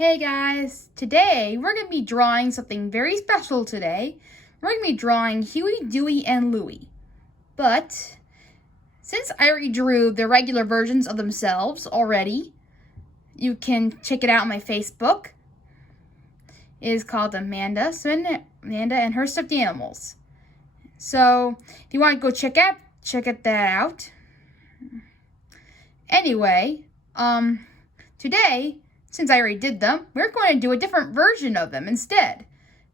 Hey guys, today we're going to be drawing something very special today. We're going to be drawing Huey, Dewey, and Louie. But since I already drew the regular versions of themselves already, you can check it out on my Facebook. It is called Amanda and Her Stuffed Animals. So if you want to go check that out. Anyway, today, since I already did them, we're going to do a different version of them instead.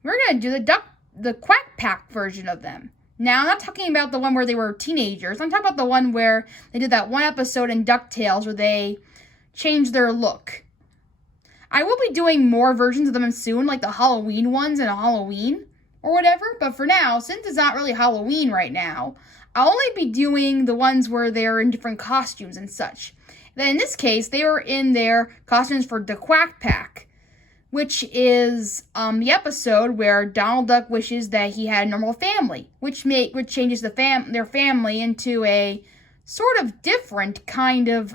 We're going to do the Quack Pack version of them. Now, I'm not talking about the one where they were teenagers. I'm talking about the one where they did that one episode in Ducktales where they changed their look. I will be doing more versions of them soon, like the Halloween ones in Halloween or whatever. But for now, since it's not really Halloween right now, I'll only be doing the ones where they're in different costumes and such. Then in this case, they were in their costumes for the Quack Pack, which is the episode where Donald Duck wishes that he had a normal family, which changes their family into a sort of different kind of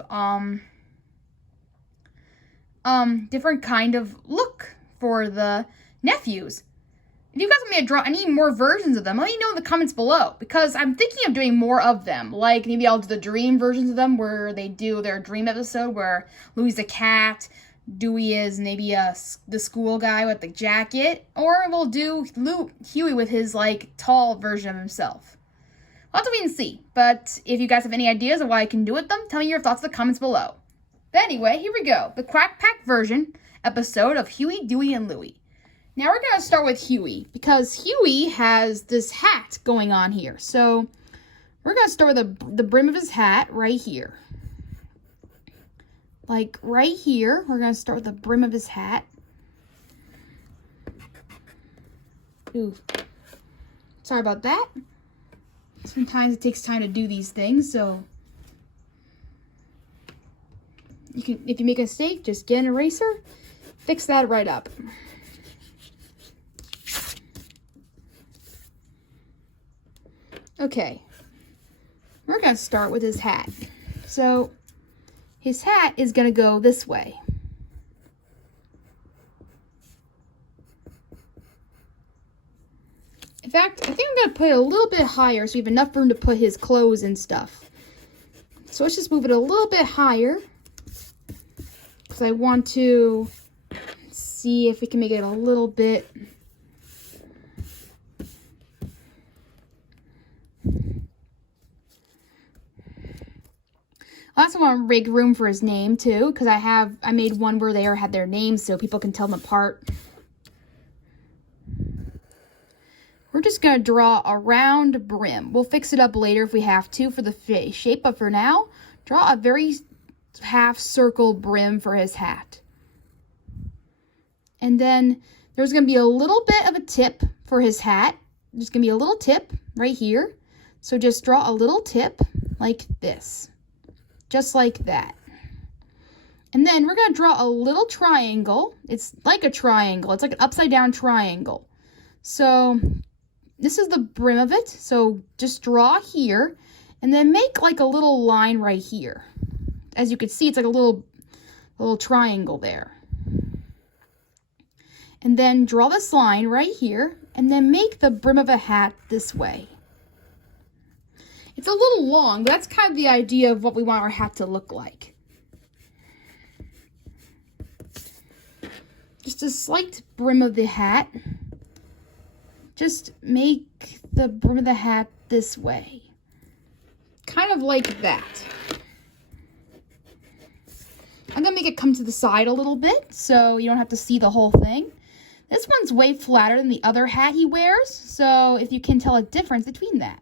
look for the nephews. If you guys want me to draw any more versions of them, let me know in the comments below, because I'm thinking of doing more of them. Like, maybe I'll do the dream versions of them, where they do their dream episode, where Louie's a cat, Dewey is maybe the school guy with the jacket, or we'll do Huey with his, tall version of himself. We'll have to wait and see, but if you guys have any ideas of what I can do with them, tell me your thoughts in the comments below. But anyway, here we go. The Quack Pack version episode of Huey, Dewey, and Louie. Now we're going to start with Huey, because Huey has this hat going on here. So we're going to start with the brim of his hat right here. Like right here, we're going to start with the brim of his hat. Ooh, sorry about that. Sometimes it takes time to do these things, so if you make a mistake, just get an eraser, fix that right up. Okay, we're going to start with his hat. So, his hat is going to go this way. In fact, I think I'm going to put it a little bit higher so we have enough room to put his clothes and stuff. So let's just move it a little bit higher, because I want to see if we can make it a little bit... I also want to make room for his name too, because I made one where they had their names so people can tell them apart. We're just going to draw a round brim. We'll fix it up later if we have to for the shape, but for now, draw a very half circle brim for his hat. And then there's going to be a little bit of a tip for his hat. There's going to be a little tip right here. So just draw a little tip like this. Just like that. And then we're going to draw a little triangle. It's like a triangle. It's like an upside down triangle. So this is the brim of it. So just draw here and then make like a little line right here. As you can see, it's like a little triangle there. And then draw this line right here and then make the brim of a hat this way. It's a little long, but that's kind of the idea of what we want our hat to look like. Just a slight brim of the hat. Just make the brim of the hat this way. Kind of like that. I'm going to make it come to the side a little bit, so you don't have to see the whole thing. This one's way flatter than the other hat he wears, so if you can tell a difference between that.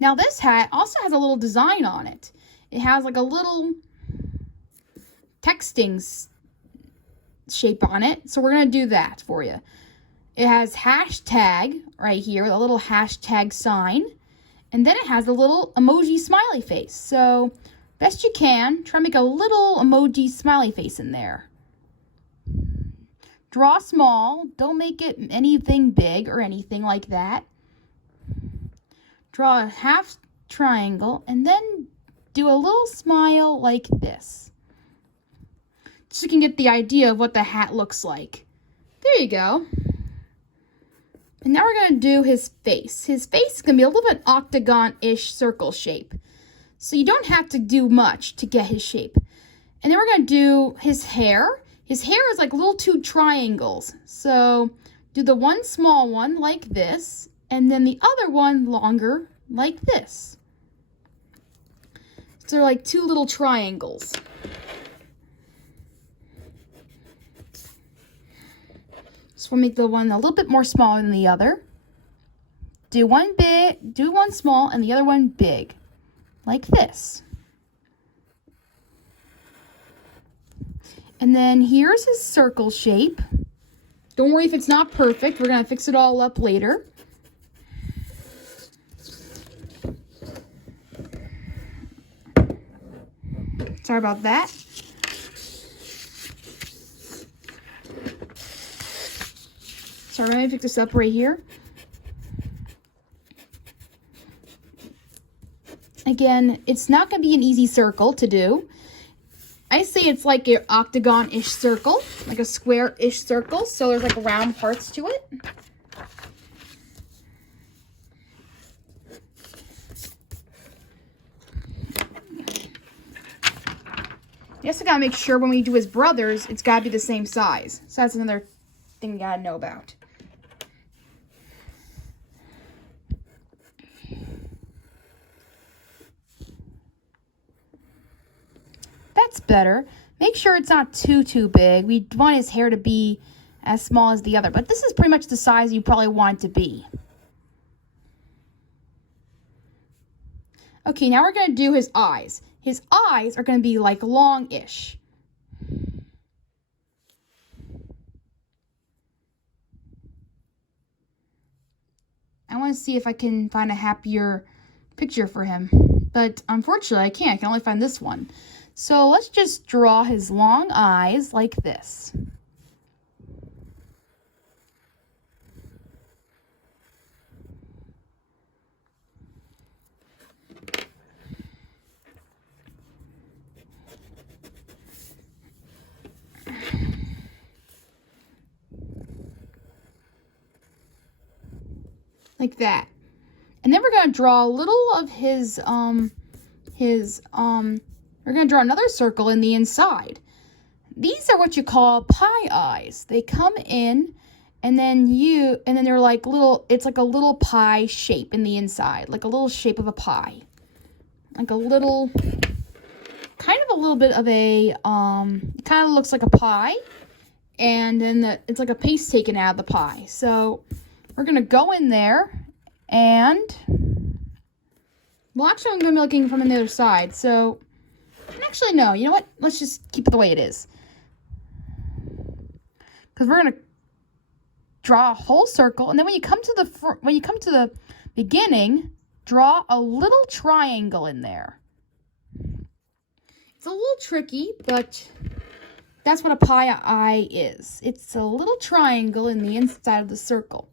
Now this hat also has a little design on it. It has like a little texting shape on it. So we're going to do that for you. It has hashtag right here, a little hashtag sign. And then it has a little emoji smiley face. So best you can, try to make a little emoji smiley face in there. Draw small. Don't make it anything big or anything like that. Draw a triangle, and then do a little smile like this. So you can get the idea of what the hat looks like. There you go. And now we're going to do his face. His face is going to be a little bit octagon-ish circle shape. So you don't have to do much to get his shape. And then we're going to do his hair. His hair is like little two triangles. So do the one small one like this, and then the other one longer like this. So they're like two little triangles. So we'll make the one a little bit more smaller than the other. Do one big, do one small, and the other one big, like this. And then here's his circle shape. Don't worry if it's not perfect. We're going to fix it all up later. Sorry about that. Sorry, let me pick this up right here. Again, it's not going to be an easy circle to do. I say it's like an octagon-ish circle, like a square-ish circle, so there's like round parts to it. You also gotta make sure when we do his brothers, it's gotta be the same size. So that's another thing you gotta know about. That's better. Make sure it's not too big. We want his hair to be as small as the other, but this is pretty much the size you probably want it to be. Okay, now we're going to do his eyes. His eyes are going to be like long-ish. I want to see if I can find a happier picture for him, but unfortunately I can't. I can only find this one. So let's just draw his long eyes like this. Like that. And then we're going to draw a little of we're going to draw another circle in the inside. These are what you call pie eyes. They come in and then they're like little, it's like a little pie shape in the inside, like a little shape of a pie. Like a little, kind of a little bit of a, it kind of looks like a pie. And then it's like a piece taken out of the pie. So we're going to go in there and, well, actually I'm going to be looking from the other side. So, actually, no, you know what? Let's just keep it the way it is. Because we're going to draw a whole circle. And then when you come to the beginning, draw a little triangle in there. It's a little tricky, but that's what a pie eye is. It's a little triangle in the inside of the circle.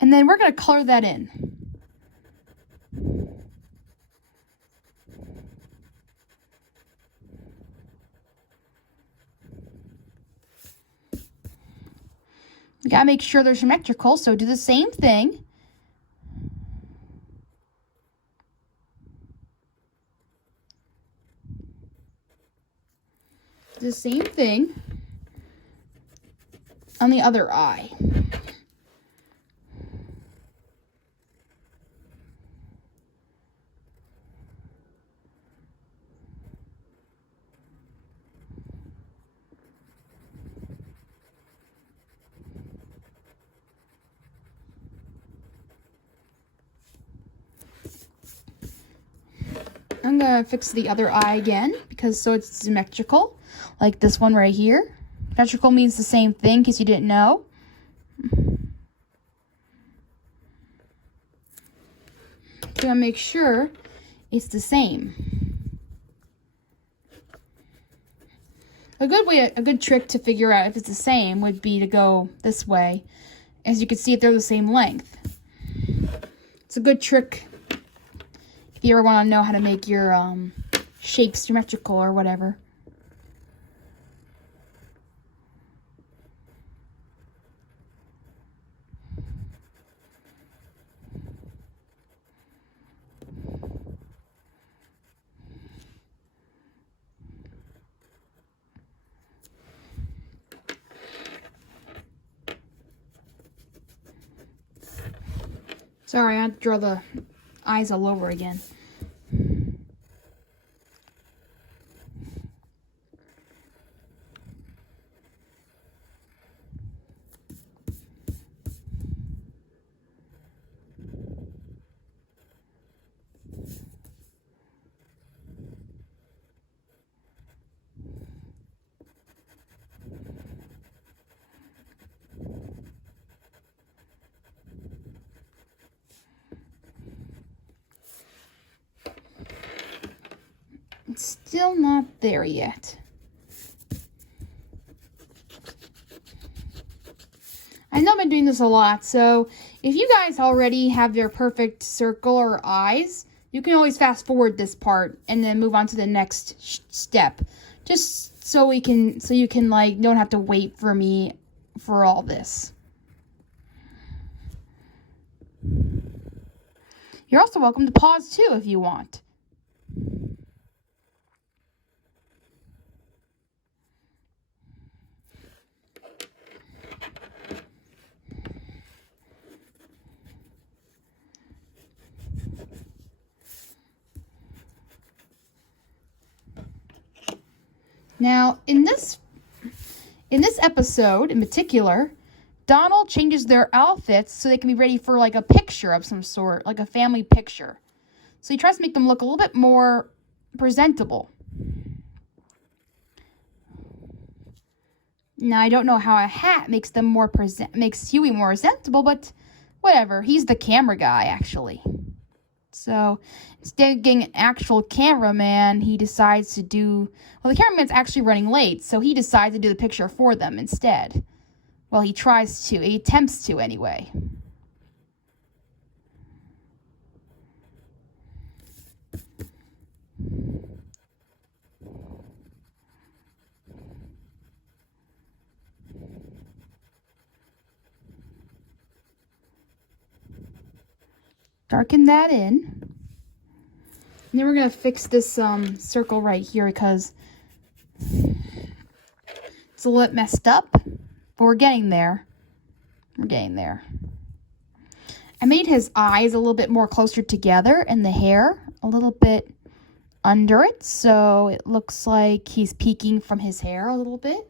And then we're going to color that in. You gotta make sure they're symmetrical, so do the same thing. Do the same thing on the other eye. I'm going to fix the other eye again, because so it's symmetrical, like this one right here. Symmetrical means the same thing, in case you didn't know. I'm going to make sure it's the same. A good trick to figure out if it's the same would be to go this way. As you can see, they're the same length. It's a good trick if you ever want to know how to make your shape symmetrical or whatever. Sorry, I have to draw the eyes all over again. It's still not there yet. I know I've been doing this a lot, so if you guys already have your perfect circle or eyes, you can always fast forward this part and then move on to the next step. Just so you can like don't have to wait for me for all this. You're also welcome to pause too if you want. Now, in this episode in particular, Donald changes their outfits so they can be ready for like a picture of some sort, like a family picture. So he tries to make them look a little bit more presentable. Now, I don't know how a hat makes them makes Huey more presentable, but whatever. He's the camera guy, actually. So instead of getting an actual cameraman, he decides to do... Well, the cameraman's actually running late, so he decides to do the picture for them instead. Well, he tries to. He attempts to, anyway. Darken that in. And then we're going to fix this circle right here because it's a little messed up. But we're getting there. We're getting there. I made his eyes a little bit more closer together and the hair a little bit under it. So it looks like he's peeking from his hair a little bit.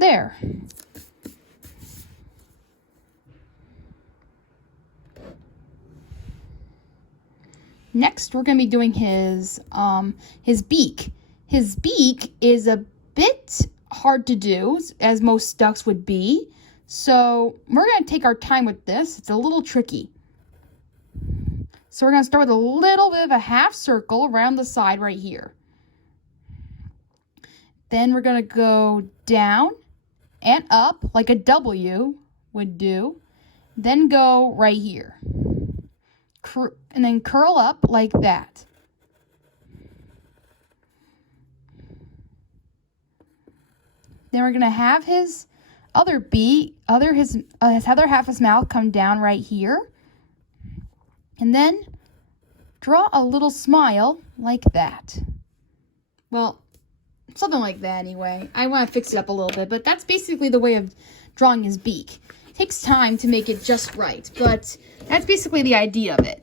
There. Next, we're going to be doing his beak. His beak is a bit hard to do, as most ducks would be. So we're going to take our time with this. It's a little tricky. So we're going to start with a little bit of a half circle around the side right here. Then we're going to go down and up like a W would do. Then go right here. And then curl up like that. Then we're going to have his other beak, his other half of his mouth come down right here. And then draw a little smile like that. Well, something like that anyway. I want to fix it up a little bit, but that's basically the way of drawing his beak. It takes time to make it just right, but that's basically the idea of it.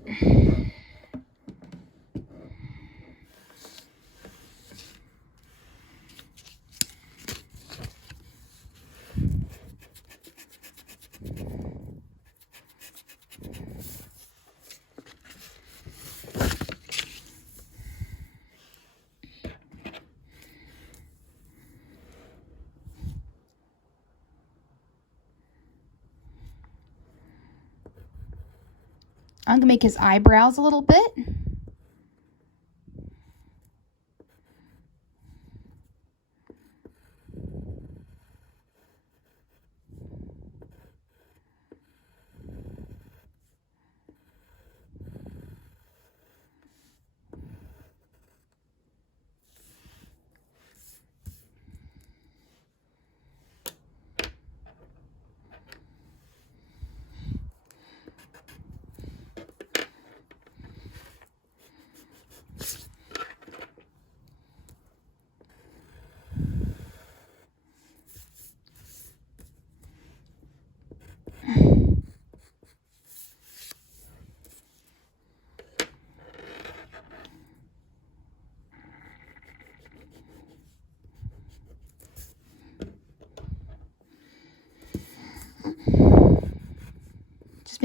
I'm going to make his eyebrows a little bit.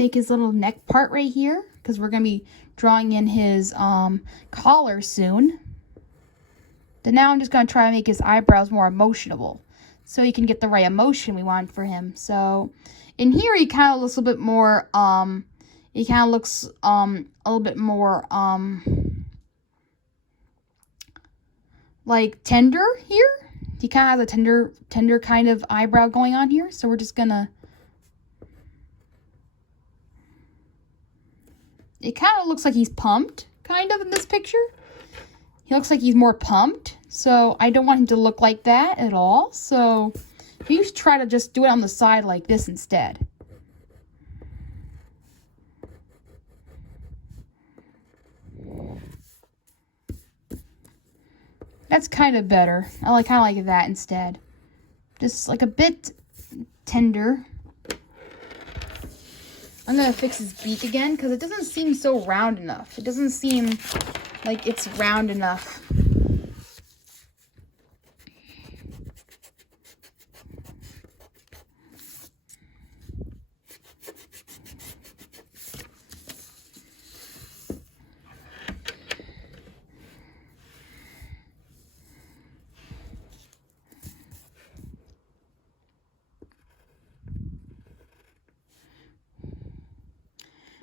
make his little neck part right here, because we're going to be drawing in his collar soon. Then now I'm just going to try to make his eyebrows more emotional, so he can get the right emotion we want for him. So in here he kind of looks a little bit more, he kind of looks a little bit more like tender here. He kind of has a tender kind of eyebrow going on here. So we're just gonna, it kind of looks like he's pumped, kind of, in this picture. He looks like he's more pumped. So I don't want him to look like that at all. So you should try to just do it on the side like this instead. That's kind of better. I kind of like that instead. Just like a bit tender. I'm going to fix his beak again because it doesn't seem so round enough. It doesn't seem like it's round enough.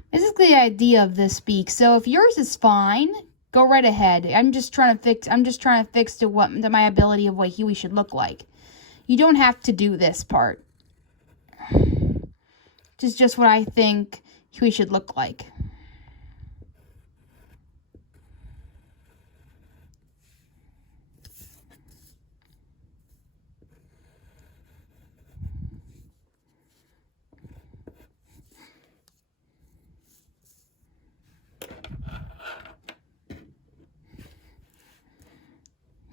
This is the idea of this beak. So if yours is fine, go right ahead. I'm just trying to fix to my ability of what Huey should look like. You don't have to do this part. Just what I think Huey should look like.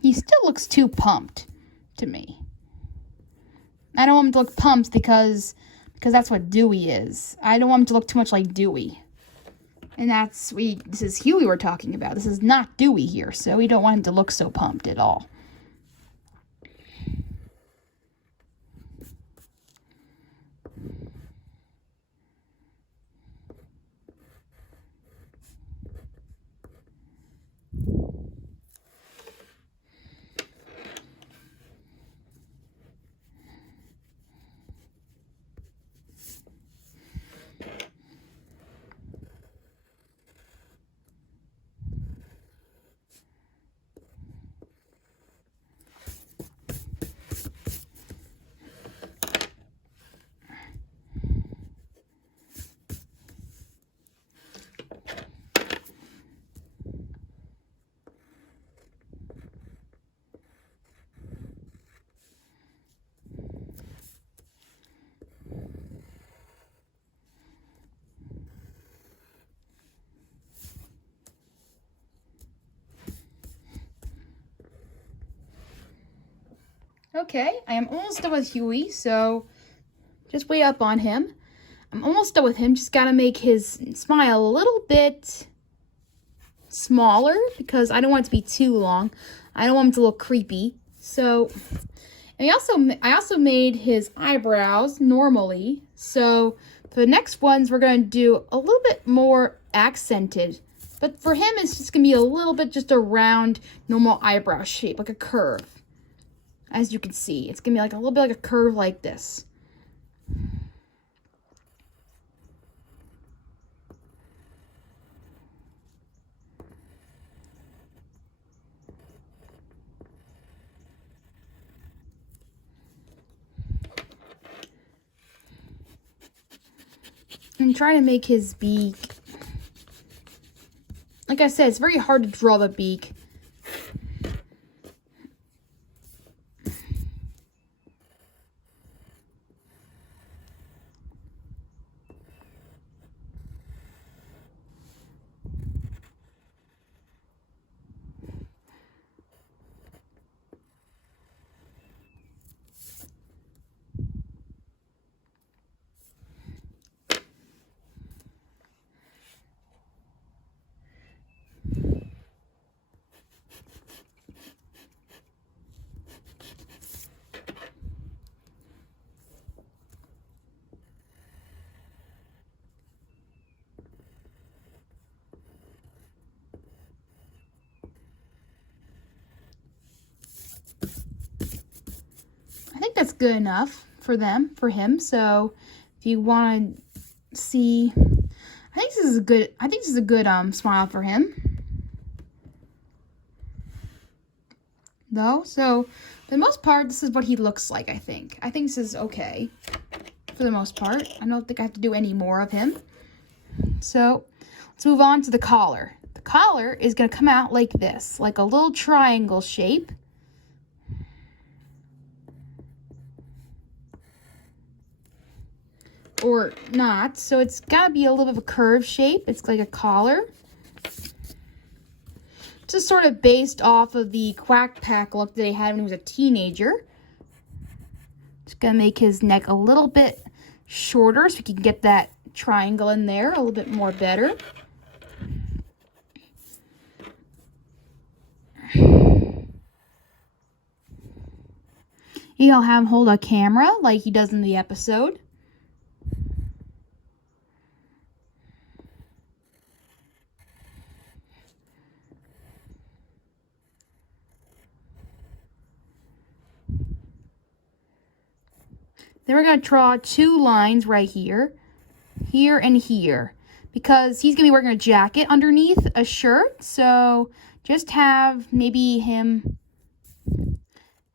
He still looks too pumped to me. I don't want him to look pumped because that's what Dewey is. I don't want him to look too much like Dewey. And this is Huey we're talking about. This is not Dewey here, so we don't want him to look so pumped at all. Okay, I am almost done with Huey, so just wait up on him. I'm almost done with him. Just gotta make his smile a little bit smaller because I don't want it to be too long. I don't want him to look creepy. So, and I also made his eyebrows normally. So for the next ones, we're gonna do a little bit more accented. But for him, it's just gonna be a little bit just a round, normal eyebrow shape, like a curve. As you can see, it's gonna be like a little bit like a curve like this. And try to make his beak. Like I said, it's very hard to draw the beak. think that's good enough for him. So if you want to see, I think this is a good smile for him. Though, so for the most part, this is what he looks like, I think. I think this is okay for the most part. I don't think I have to do any more of him. So let's move on to the collar. The collar is going to come out like this, like a little triangle shape. Or not. So it's got to be a little bit of a curved shape. It's like a collar. This is sort of based off of the Quack Pack look that he had when he was a teenager. Just going to make his neck a little bit shorter so we can get that triangle in there a little bit more better. You'll have him hold a camera like he does in the episode. Then we're going to draw two lines right here, here and here, because he's going to be wearing a jacket underneath a shirt. So just have maybe him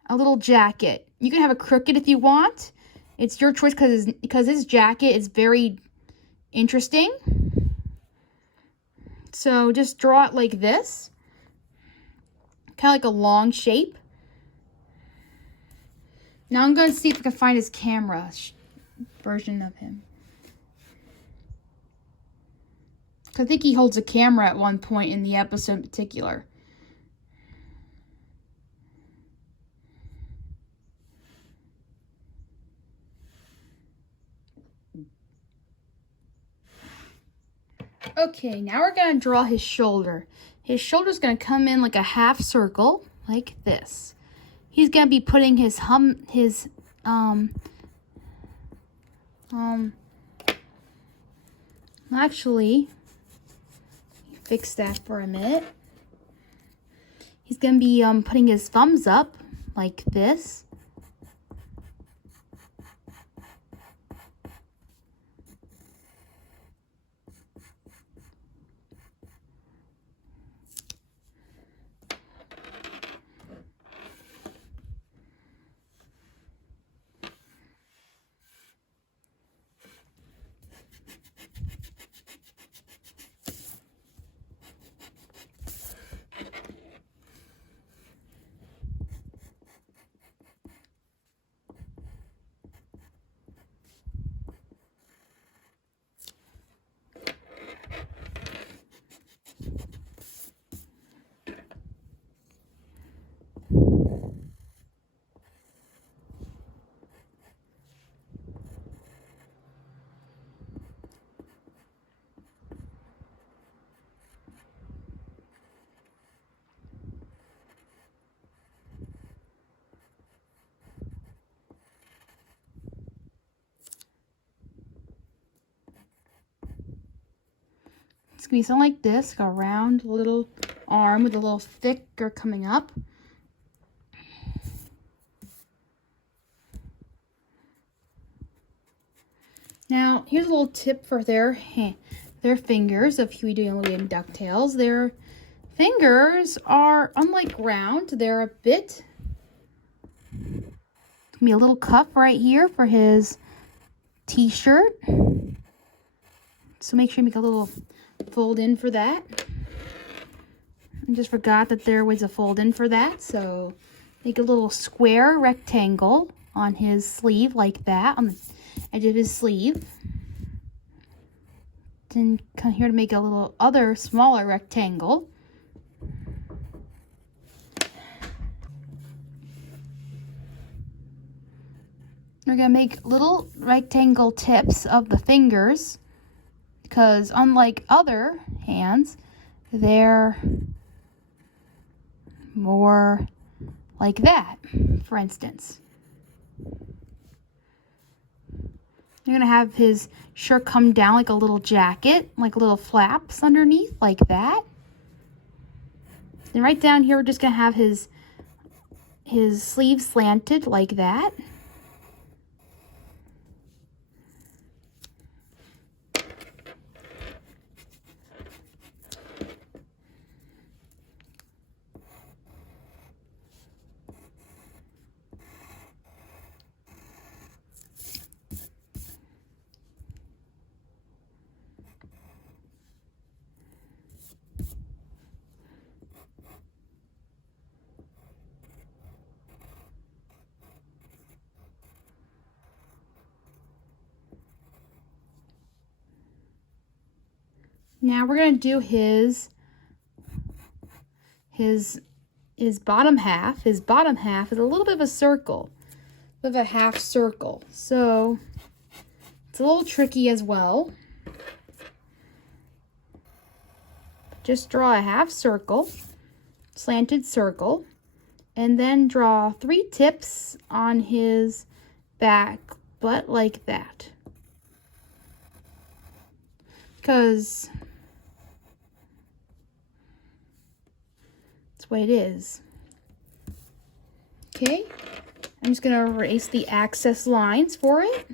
a little jacket. You can have a crooked if you want. It's your choice because his jacket is very interesting. So just draw it like this, kind of like a long shape. Now I'm going to see if I can find his camera version of him. I think he holds a camera at one point in the episode in particular. Okay, now we're going to draw his shoulder. His shoulder's going to come in like a half circle, like this. He's going to be putting actually, fix that for a minute. He's going to be putting his thumbs up like this. It's going to be something like this, like a round little arm with a little thicker coming up. Now, here's a little tip for their fingers of Huey, Dewey, and Louie and Ducktales. Their fingers are, unlike round, they're a bit, going to be a little cuff right here for his t-shirt. So make sure you make a little fold in for that. I just forgot that there was a fold in for that, so make a little square rectangle on his sleeve like that, on the edge of his sleeve. Then come here to make a little other smaller rectangle. We're going to make little rectangle tips of the fingers, because unlike other hands, they're more like that, for instance. You're going to have his shirt come down like a little jacket, like little flaps underneath, like that. Then right down here, we're just going to have his sleeves slanted like that. Now we're going to do his bottom half. His bottom half is a little bit of a circle, of a half circle. So it's a little tricky as well. Just draw a half circle, slanted circle, and then draw 3 tips on his back butt like that. Because that's what it is. Okay, I'm just going to erase the access lines for it.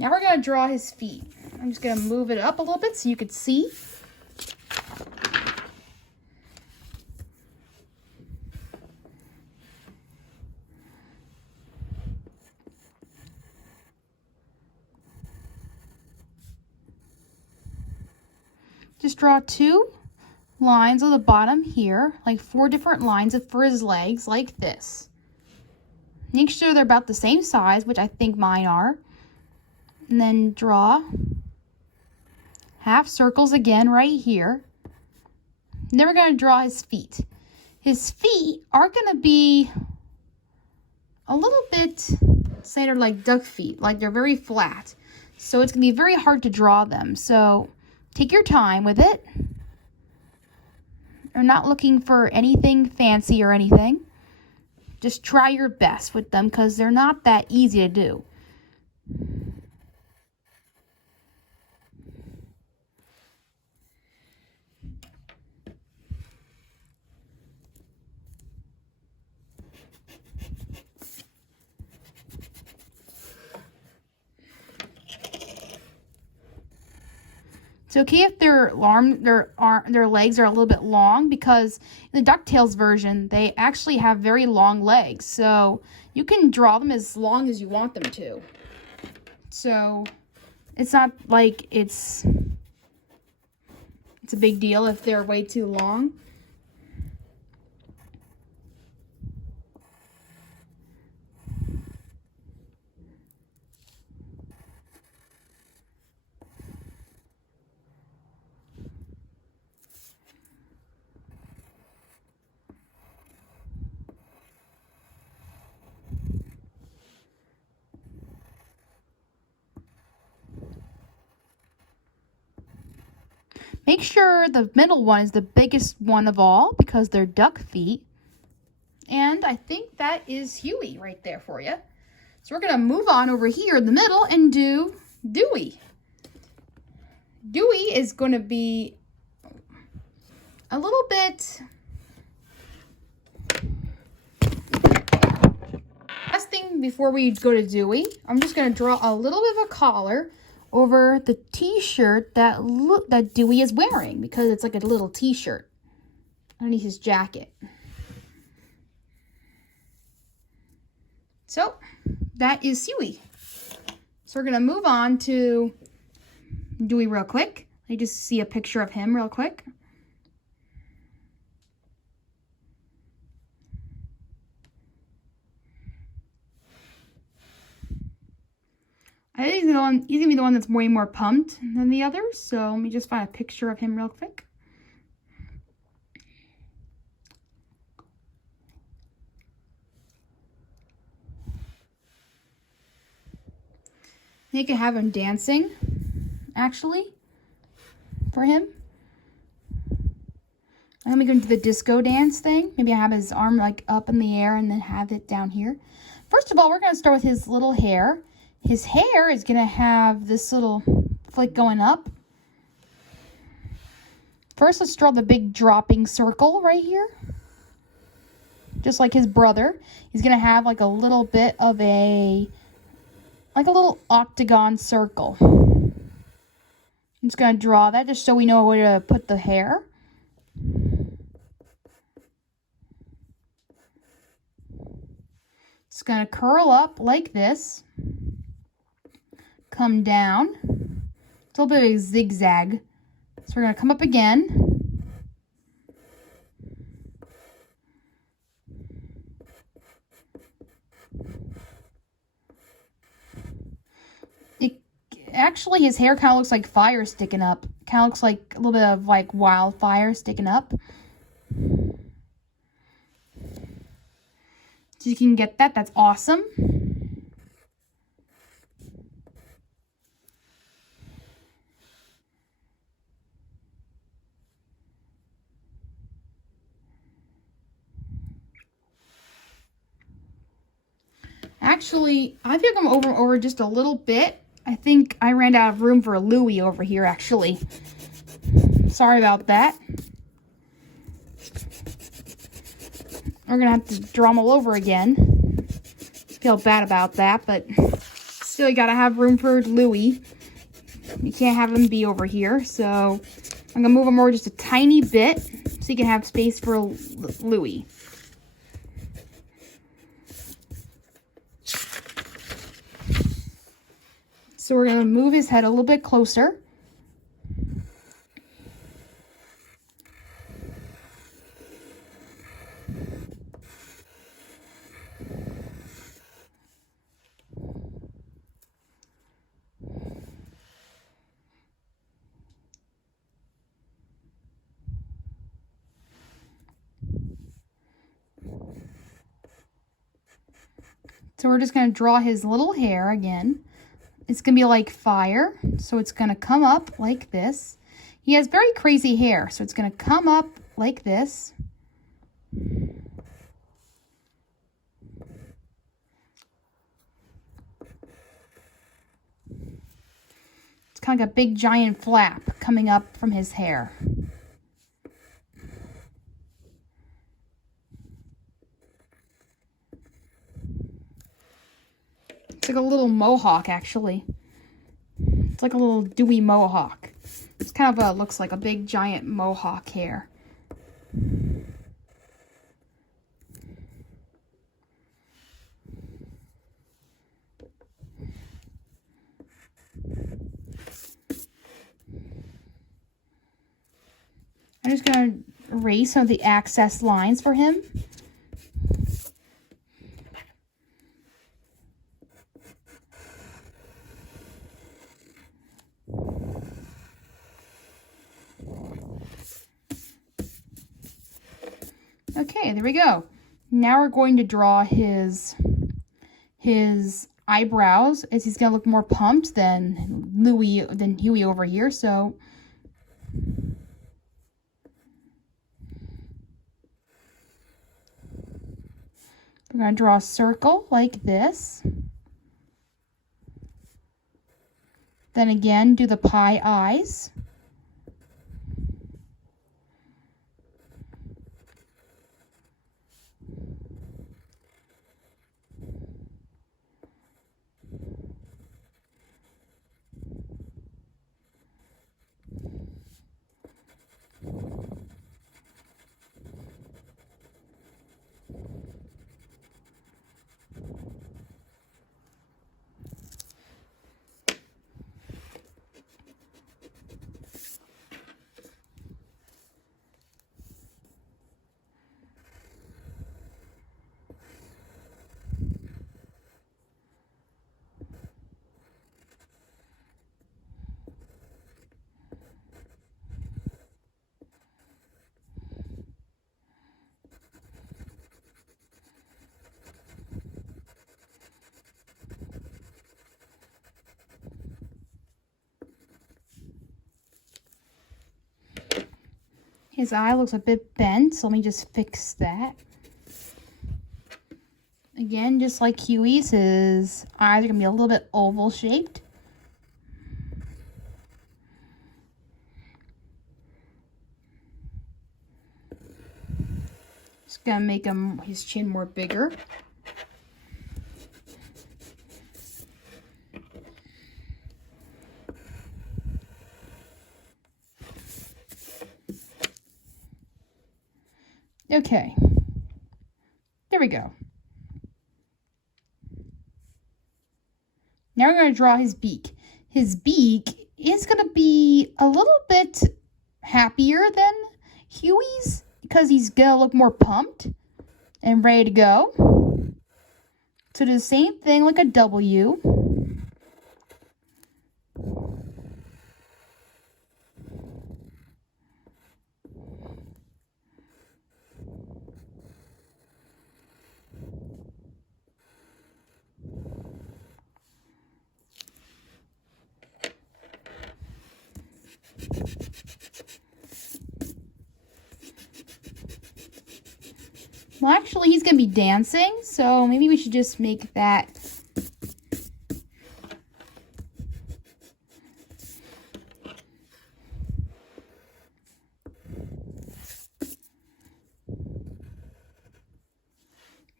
Now we're going to draw his feet. I'm just going to move it up a little bit so you could see. Just draw 2 lines on the bottom here, like 4 different lines for his legs, like this. Make sure they're about the same size, which I think mine are. And then draw half circles again right here. And then we're going to draw his feet. His feet are going to be a little bit, say they're like duck feet, like they're very flat. So it's going to be very hard to draw them. So take your time with it. You're not looking for anything fancy or anything. Just try your best with them because they're not that easy to do. It's okay if their legs are a little bit long because in the Ducktales version, they actually have very long legs. So you can draw them as long as you want them to. So it's not like it's a big deal if they're way too long. Make sure the middle one is the biggest one of all because they're duck feet. And I think that is Huey right there for you. So we're going to move on over here in the middle and do Dewey. Dewey is going to be a little bit... Last thing before we go to Dewey, I'm just going to draw a little bit of a collar over the t-shirt that Dewey is wearing because it's like a little t-shirt underneath his jacket. So that is Huey. So we're going to move on to Dewey real quick. Let me just see a picture of him real quick. I think he's going to be the one that's way more pumped than the others. So let me just find a picture of him real quick. You can have him dancing, actually, for him. And then we go into the disco dance thing. Maybe I have his arm like up in the air and then have it down here. First of all, we're going to start with his little hair. His hair is going to have this little flick going up. First, let's draw the big dropping circle right here. Just like his brother. He's going to have like a little bit of a little octagon circle. I'm just going to draw that just so we know where to put the hair. It's going to curl up like this. Come down. It's a little bit of a zigzag. So we're going to come up again. Actually, his hair kind of looks like fire sticking up. Kind of looks like a little bit of like wildfire sticking up. So you can get that. That's awesome. Actually, I think I'm over just a little bit. I think I ran out of room for a Louie over here, actually. Sorry about that. We're going to have to draw them all over again. Feel bad about that, but still you got to have room for Louie. You can't have him be over here, so I'm going to move him over just a tiny bit so you can have space for Louie. So we're going to move his head a little bit closer. So we're just going to draw his little hair again. It's going to be like fire, so it's going to come up like this. He has very crazy hair, so it's going to come up like this. It's kind of like a big giant flap coming up from his hair. It's like a little mohawk, actually. It's like a little Dewey mohawk. It's kind of looks like a big giant mohawk hair. I'm just going to erase some of the access lines for him. Okay, there we go. Now we're going to draw his eyebrows, as he's going to look more pumped than Huey over here, so we're going to draw a circle like this. Then again, do the pie eyes. His eye looks a bit bent, so let me just fix that. Again, just like Huey's, his eyes are going to be a little bit oval shaped. Just going to make his chin more bigger. Okay, there we go. Now we're going to draw his beak. His beak is going to be a little bit happier than Huey's because he's going to look more pumped and ready to go. So do the same thing like a W. Well, actually, he's going to be dancing, so maybe we should just make that.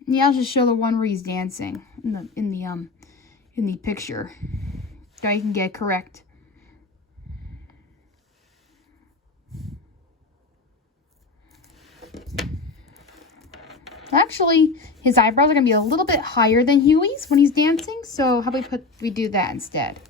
Yeah, I'll just show the one where he's dancing in the picture. So you can get it correct. Actually, his eyebrows are going to be a little bit higher than Huey's when he's dancing, so how about we do that instead?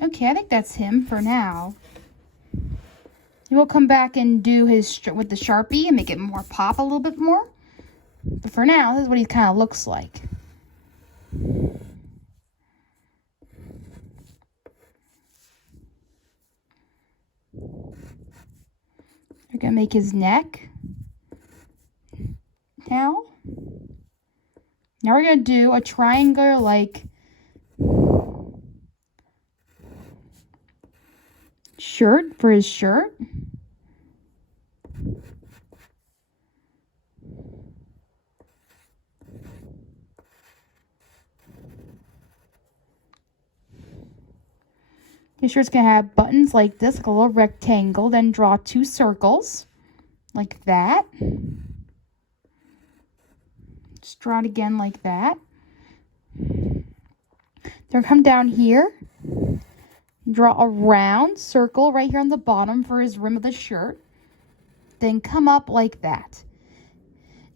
Okay, I think that's him for now. We'll come back and do his with the Sharpie and make it more pop a little bit more. But for now, this is what he kind of looks like. We're going to make his neck. Now we're going to do a triangle like shirt for his shirt. His shirt's going to have buttons like this, like a little rectangle. Then draw 2 circles like that. Just draw it again like that. Then come down here. Draw a round circle right here on the bottom for his rim of the shirt. Then come up like that.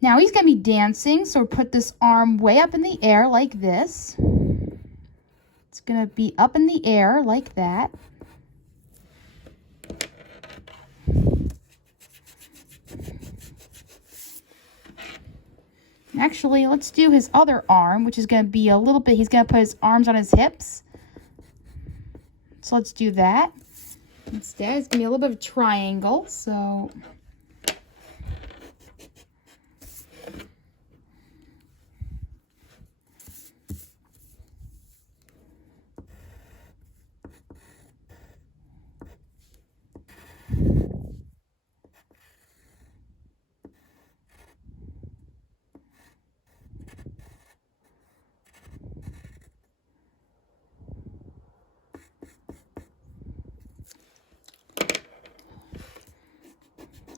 Now he's going to be dancing, so put this arm way up in the air like this. It's going to be up in the air like that. Actually, let's do his other arm, which is going to be a little bit, he's going to put his arms on his hips. So let's do that. Instead, it's going to be a little bit of a triangle, so...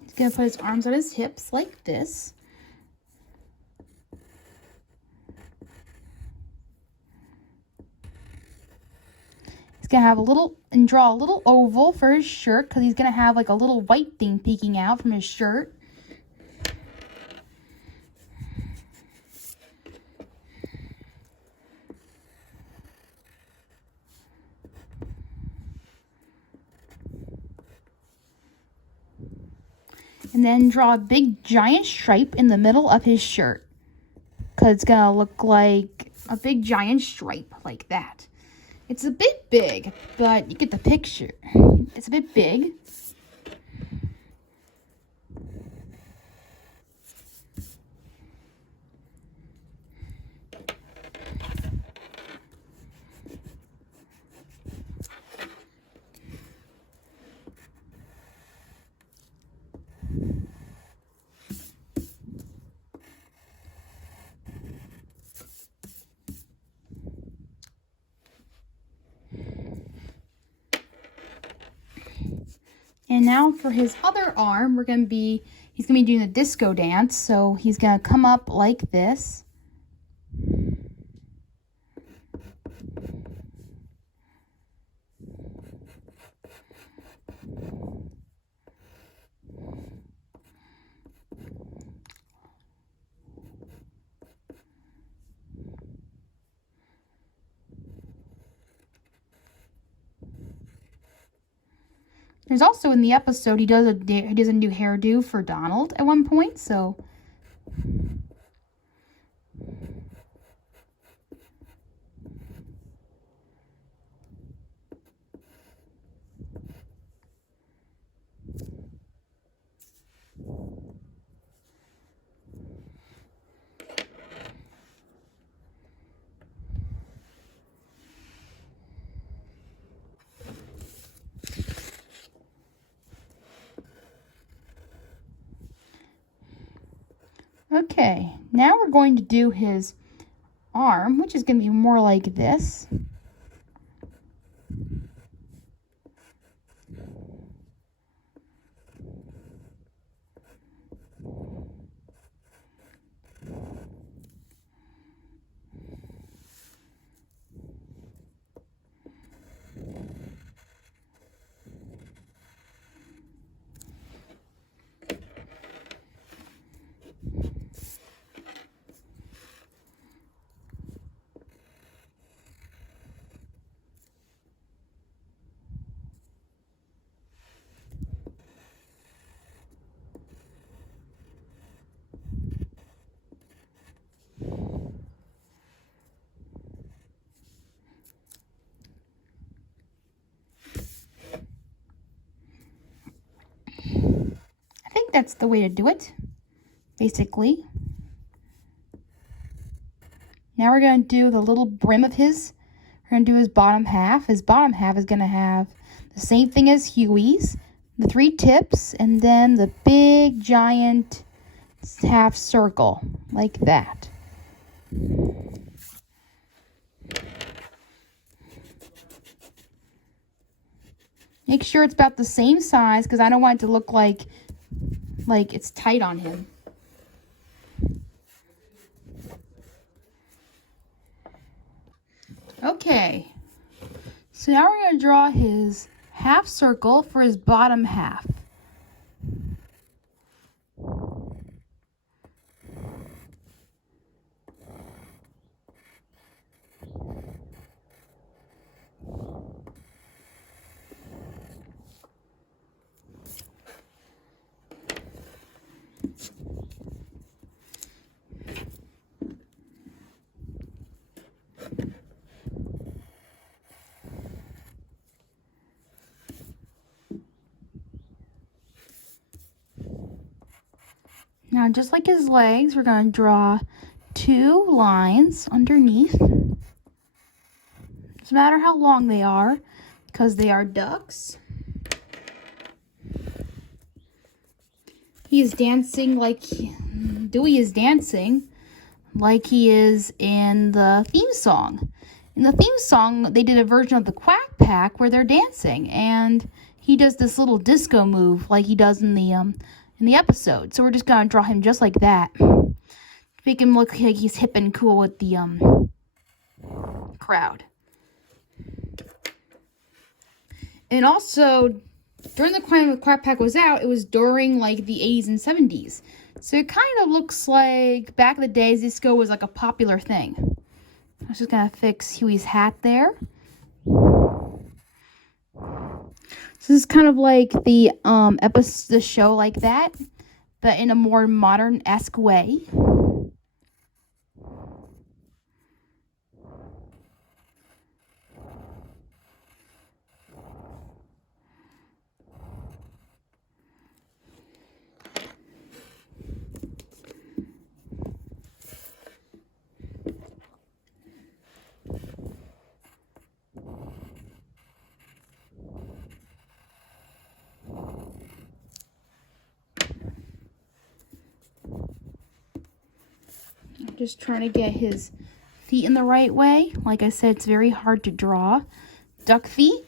He's going to put his arms on his hips like this. He's going to have a little, and draw a little oval for his shirt, because he's going to have like a little white thing peeking out from his shirt. And then draw a big giant stripe in the middle of his shirt, because it's going to look like a big giant stripe like that. It's a bit big, but you get the picture. It's a bit big. And now for his other arm, he's going to be doing a disco dance. So he's going to come up like this. There's also in the episode he does a new hairdo for Donald at one point, so okay, now we're going to do his arm, which is going to be more like this. I think that's the way to do it, basically. Now we're going to do the little brim of his. We're going to do his bottom half. His bottom half is going to have the same thing as Huey's, the 3 tips, and then the big giant half circle, like that. Make sure it's about the same size, because I don't want it to look like it's tight on him. Okay, so now we're going to draw his half circle for his bottom half. Now, just like his legs, we're going to draw 2 lines underneath. Doesn't matter how long they are, because they are ducks. He is dancing like Dewey is dancing like he is in the theme song. In the theme song, they did a version of the Quack Pack where they're dancing, and he does this little disco move like he does in the episode. So we're just gonna draw him just like that. Make him look like he's hip and cool with the crowd. And also, during the time the Quack Pack was out, it was during like the 80s and 70s. So it kind of looks like back in the days, disco was like a popular thing. I was just gonna fix Huey's hat there. So this is kind of like the episode, the show like that, but in a more modern-esque way. Just trying to get his feet in the right way. Like I said, it's very hard to draw duck feet.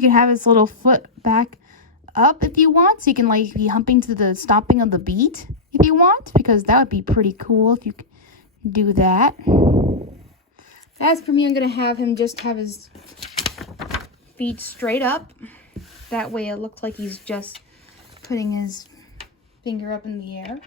you can have his little foot back up if you want, so you can like be humping to the stomping of the beat if you want, because that would be pretty cool if you could do that. As for me, I'm gonna have him just have his feet straight up. That way it looks like he's just putting his finger up in the air.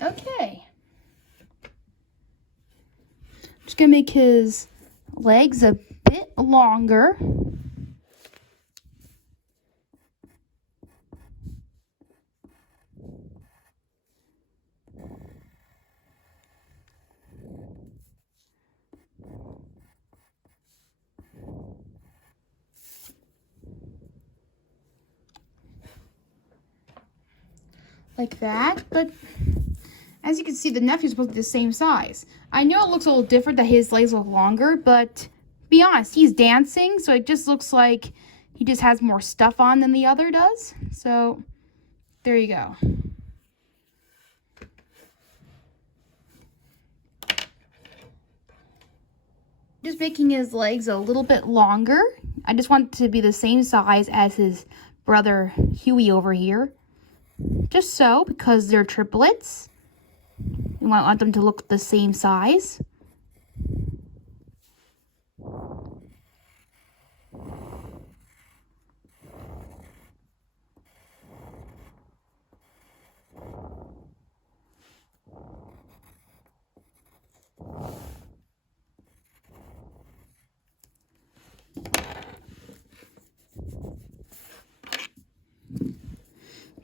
Okay. Just gonna make his legs a bit longer. Like that, but as you can see, the nephew's supposed to be the same size. I know it looks a little different that his legs look longer, but be honest, he's dancing, so it just looks like he just has more stuff on than the other does. So there you go. Just making his legs a little bit longer. I just want it to be the same size as his brother Huey over here. Just so, because they're triplets. You might want them to look the same size.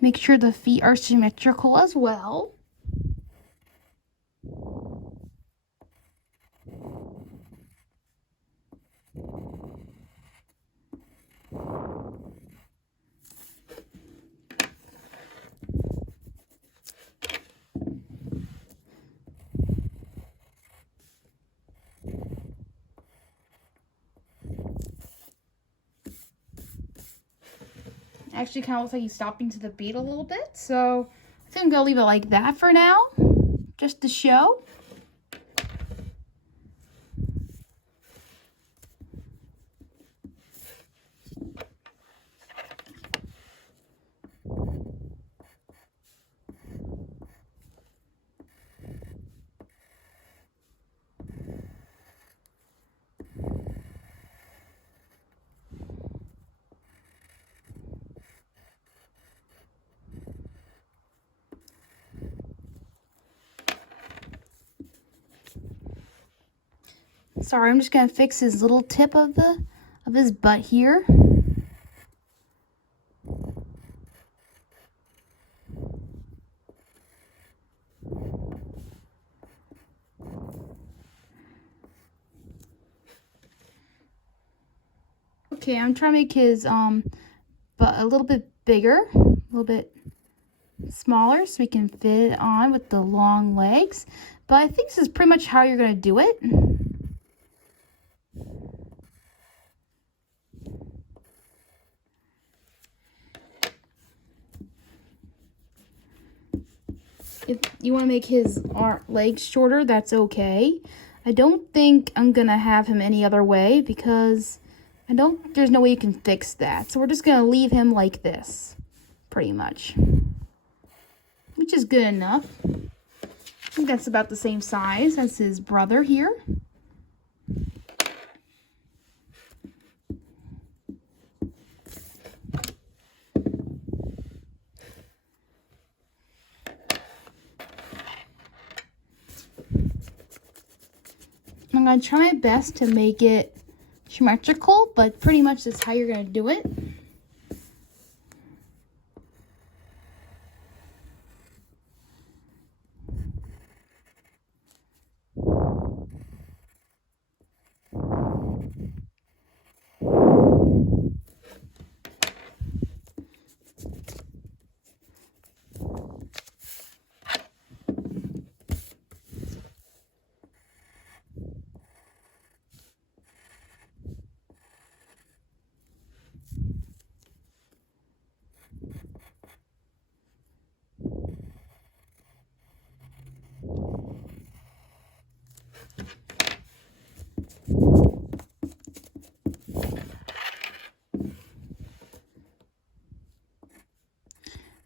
Make sure the feet are symmetrical as well. Actually kind of looks like he's stopping to the beat a little bit, so I think I'm gonna leave it like that for now, just to show. Sorry, I'm just gonna fix his little tip of his butt here. Okay, I'm trying to make his butt a little bit bigger, a little bit smaller, so we can fit it on with the long legs. But I think this is pretty much how you're gonna do it. If you want to make his legs shorter, that's okay. I don't think I'm going to have him any other way because there's no way you can fix that. So we're just going to leave him like this, pretty much. Which is good enough. I think that's about the same size as his brother here. I'm going to try my best to make it symmetrical, but pretty much that's how you're going to do it.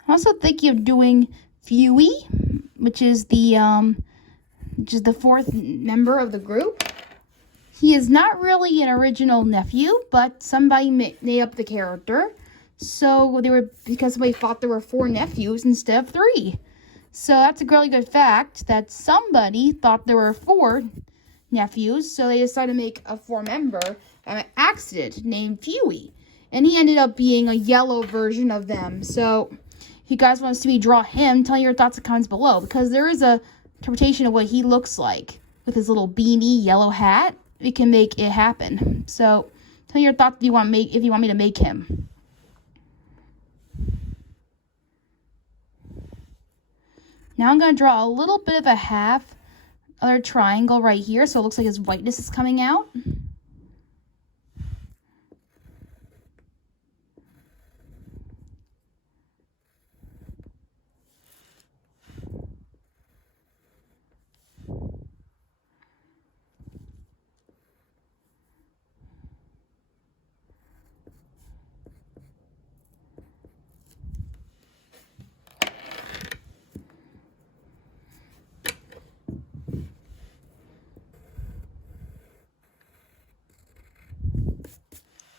I'm also thinking of doing Huey, which is the fourth member of the group. He is not really an original nephew, but somebody made up the character. So because somebody thought there were 4 nephews instead of 3. So that's a really good fact that somebody thought there were 4 nephews, so they decided to make a 4-member an accident named Huey. And he ended up being a yellow version of them. So if you guys want to see me draw him, tell me your thoughts in the comments below, because there is a interpretation of what he looks like with his little beanie yellow hat. We can make it happen. So tell me your thoughts if you want me to make him. Now I'm going to draw a little bit of a half other triangle right here, so it looks like his whiteness is coming out.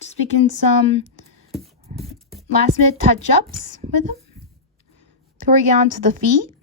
Just making some last minute touch-ups with him before we get on to the feet.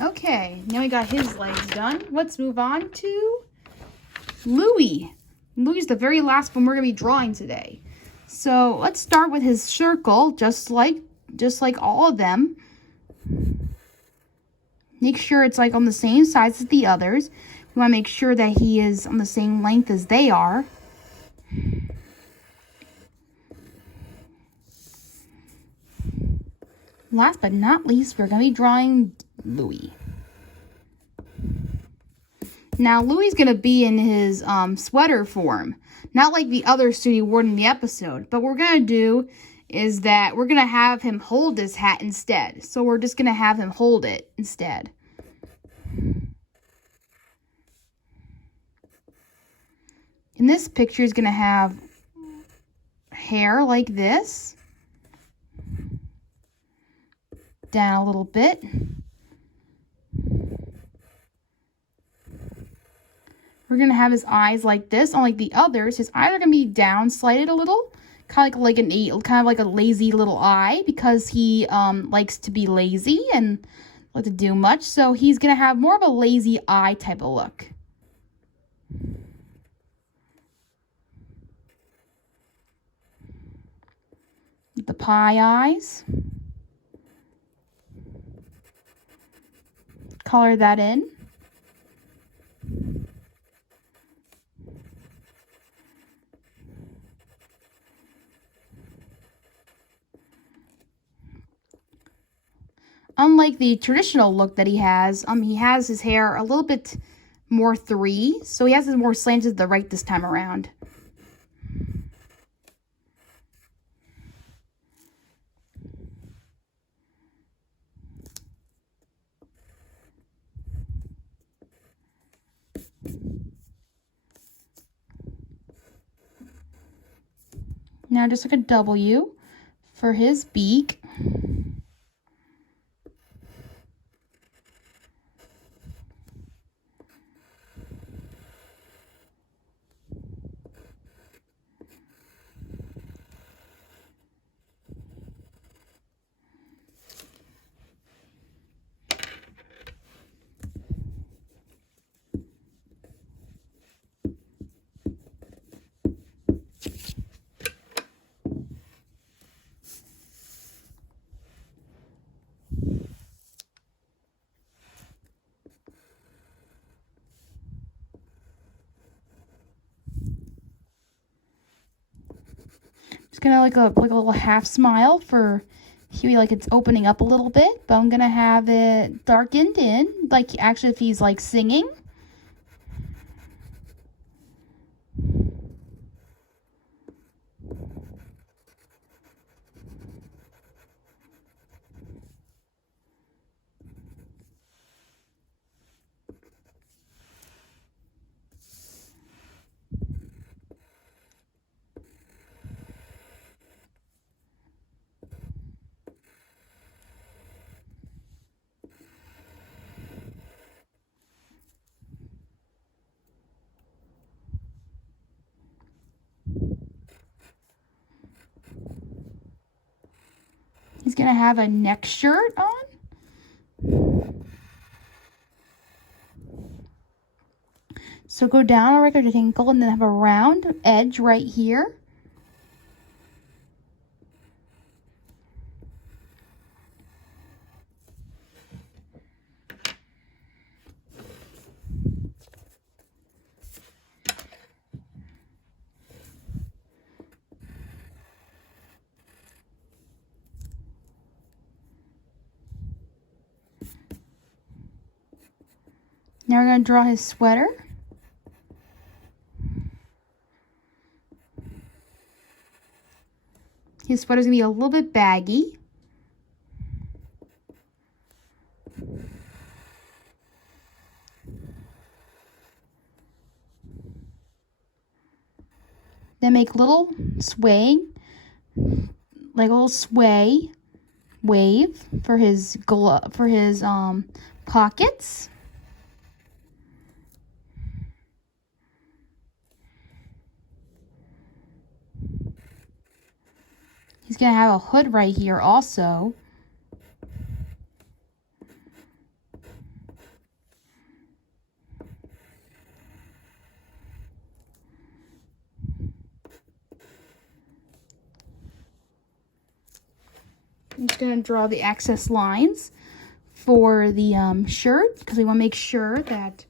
Okay, now we got his legs done. Let's move on to Louie. Louie's the very last one we're going to be drawing today. So let's start with his circle, just like all of them. Make sure it's like on the same size as the others. We want to make sure that he is on the same length as they are. Last but not least, we're going to be drawing Louie. Now, Louie's going to be in his sweater form. Not like the other suit he wore in the episode. But what we're going to do is that we're going to have him hold his hat instead. So we're just going to have him hold it instead. And this picture is going to have hair like this. Down a little bit. We're going to have his eyes like this. Unlike the others, his eyes are going to be down, slighted a little. Kind of like a lazy little eye, because he likes to be lazy and like to do much. So he's going to have more of a lazy eye type of look. The pie eyes. Color that in. unlike the traditional look that he has his hair a little bit more 3, so he has it more slanted to the right this time around. Now just like a W for his beak. Just gonna like a little half smile for Huey, like it's opening up a little bit, but I'm gonna have it darkened in, like actually if he's like singing. He's gonna have a neck shirt on. So go down a regular ankle and then have a round edge right here. Now we're going to draw his sweater. His sweater's going to be a little bit baggy. Then make little swaying, like a little sway wave for his pockets. He's going to have a hood right here also. I'm just going to draw the access lines for the shirt because we want to make sure that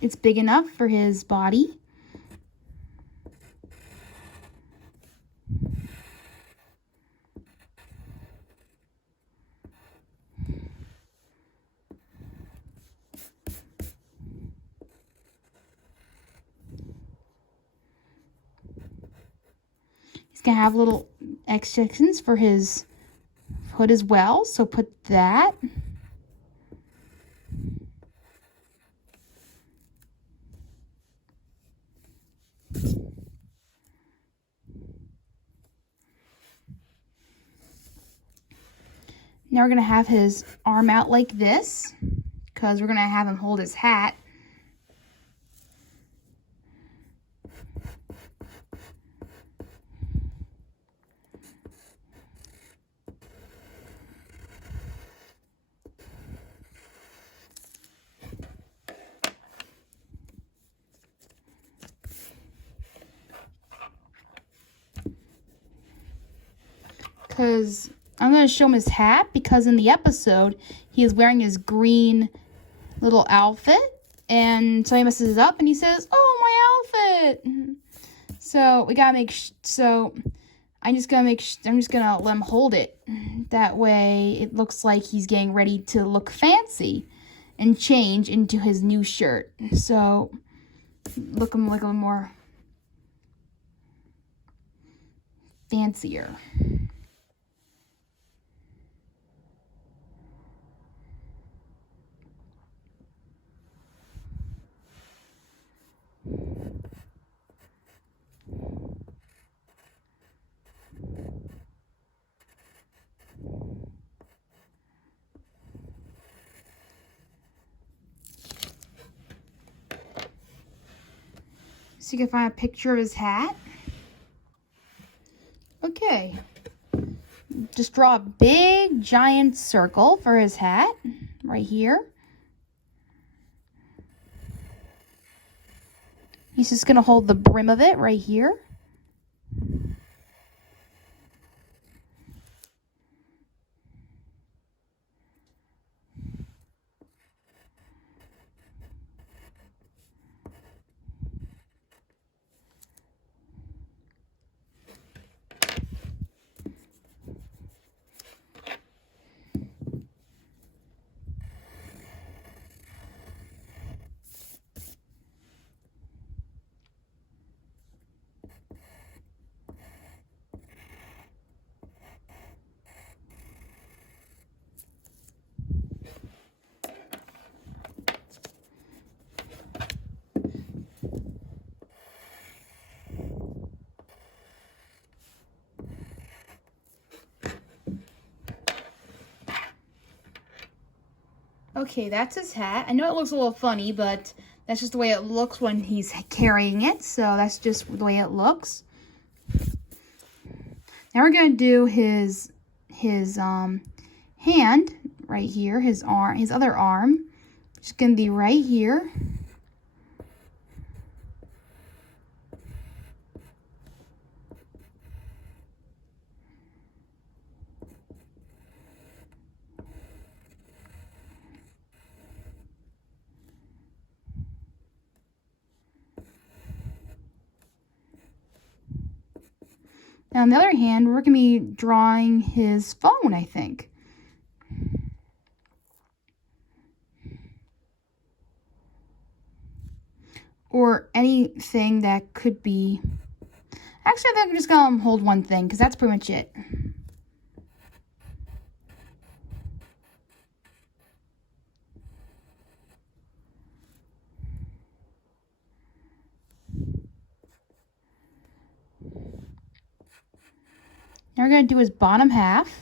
it's big enough for his body. He's going to have little X sections for his hood as well, so put that. Now we're going to have his arm out like this because we're going to have him hold his hat. Because I'm going to show him his hat because in the episode, he is wearing his green little outfit. And so he messes it up and he says, "Oh, my outfit." So we got to make so I'm just gonna let him hold it. That way it looks like he's getting ready to look fancy and change into his new shirt. So look him like a little more fancier. So you can find a picture of his hat. Okay. Just draw a big giant circle for his hat right here. He's just going to hold the brim of it right here. Okay, that's his hat. I know it looks a little funny, but that's just the way it looks when he's carrying it. So that's just the way it looks. Now we're gonna do his hand right here, his other arm. Just gonna be right here. Now, on the other hand, we're going to be drawing his phone, I think. Or anything that could be... Actually, I think I'm just going to hold one thing, because that's pretty much it. Now we're going to do his bottom half.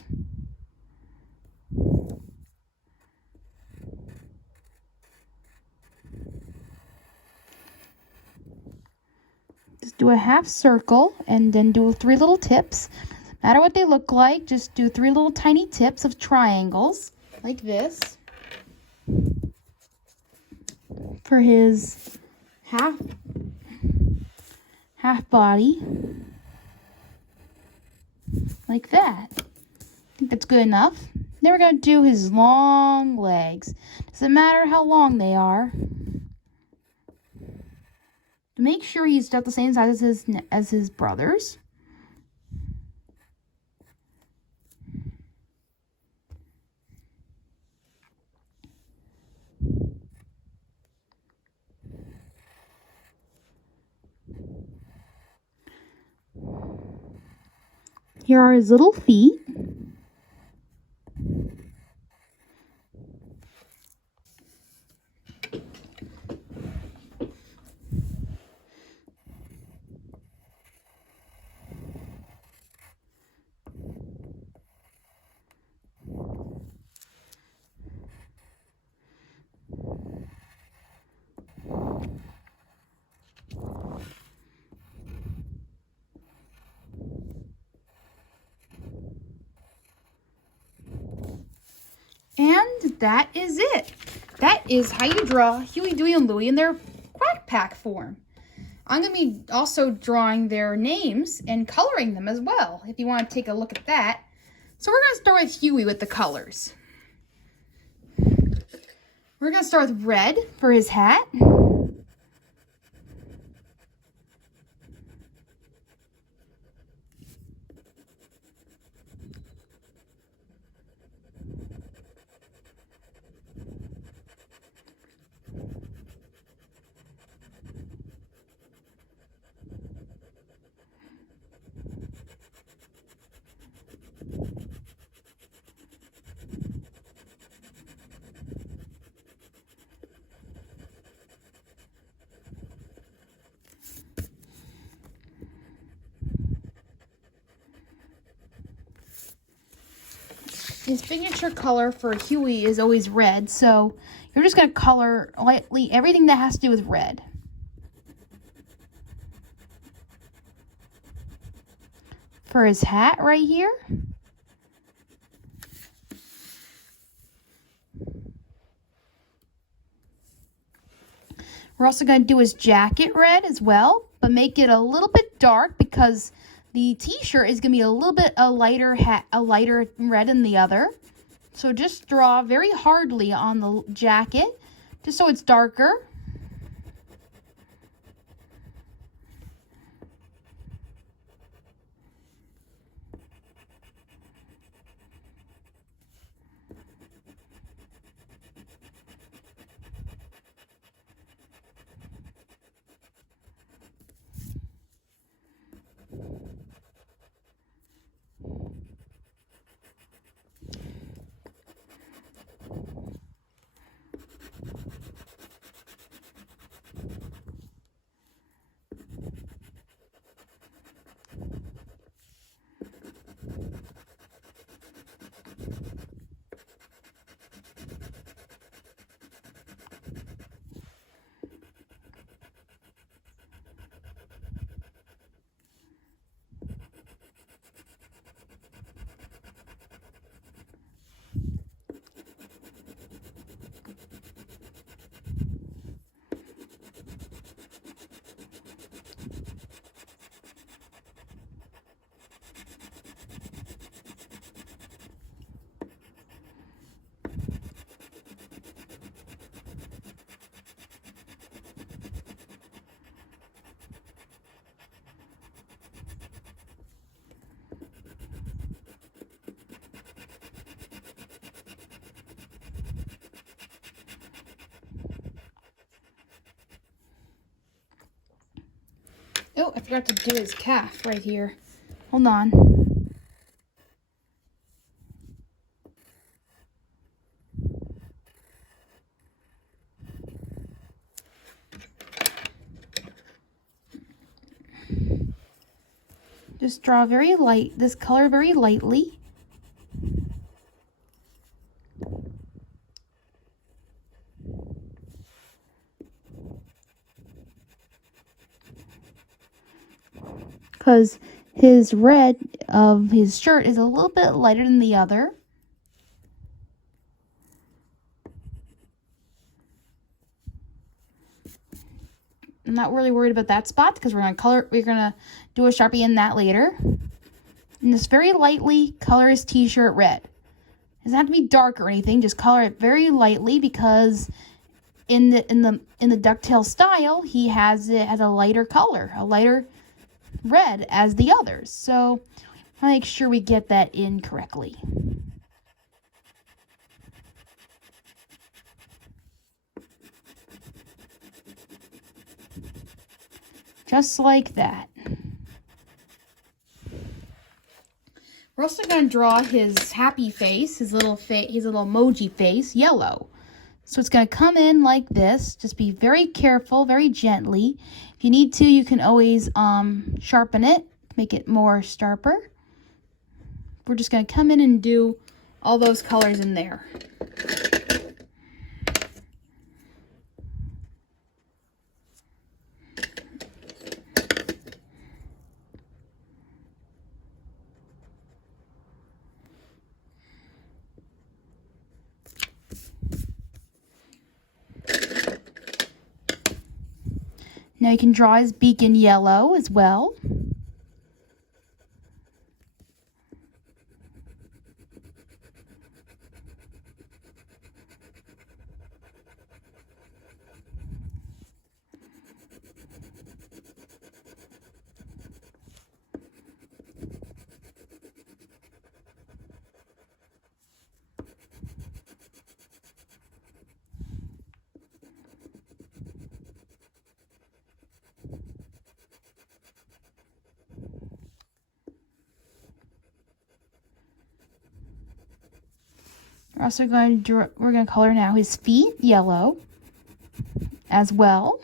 Just do a half circle and then do 3 little tips. No matter what they look like, just do 3 little tiny tips of triangles like this for his half body. Like that. I think that's good enough. Then we're going to do his long legs. Doesn't matter how long they are. To make sure he's about the same size as his brothers. Here are his little feet. And that is it. That is how you draw Huey, Dewey, and Louie in their Quack Pack form. I'm going to be also drawing their names and coloring them as well, if you want to take a look at that. So we're going to start with Huey with the colors. We're going to start with red for his hat. his signature color for Huey is always red, so you're just going to color lightly everything that has to do with red. For his hat right here, we're also going to do his jacket red as well, but make it a little bit dark because the t-shirt is going to be a little bit a lighter red than the other. So just draw very hardly on the jacket, just so it's darker. Oh, I forgot to do his calf right here. Hold on. Just draw this color very lightly. Because his red of his shirt is a little bit lighter than the other. I'm not really worried about that spot because we're gonna do a Sharpie in that later. And just very lightly color his t-shirt red. It doesn't have to be dark or anything, just color it very lightly because in the Ducktales style, he has it as a lighter color, a lighter red as the others. So I'll make sure we get that in correctly. Just like that. We're also going to draw his happy face, his little emoji face, yellow. So it's going to come in like this. Just be very careful, very gently. If you need to, you can always sharpen it, make it more sharper. We're just going to come in and do all those colors in there. Now you can draw his beak in yellow as well. We're also going to color now his feet yellow as well.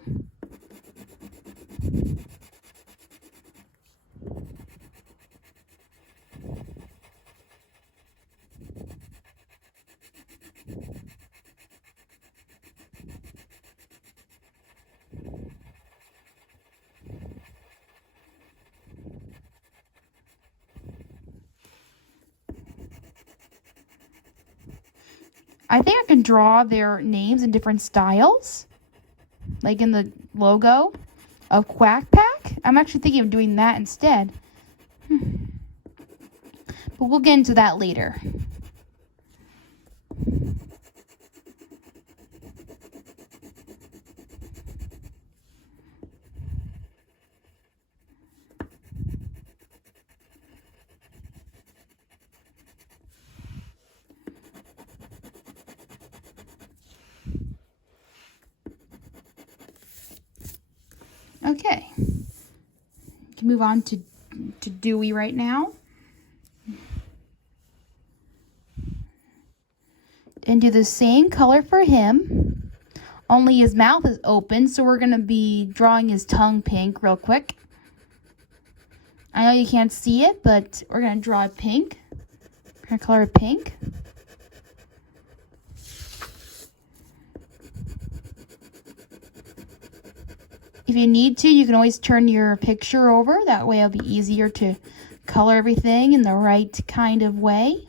I think I can draw their names in different styles, like in the logo of Quack Pack. I'm actually thinking of doing that instead. But we'll get into that later. Okay, you can move on to Dewey right now. And do the same color for him, only his mouth is open, so we're going to be drawing his tongue pink real quick. I know you can't see it, but we're going to draw it pink. We're going to color it pink. If you need to, you can always turn your picture over. That way it'll be easier to color everything in the right kind of way.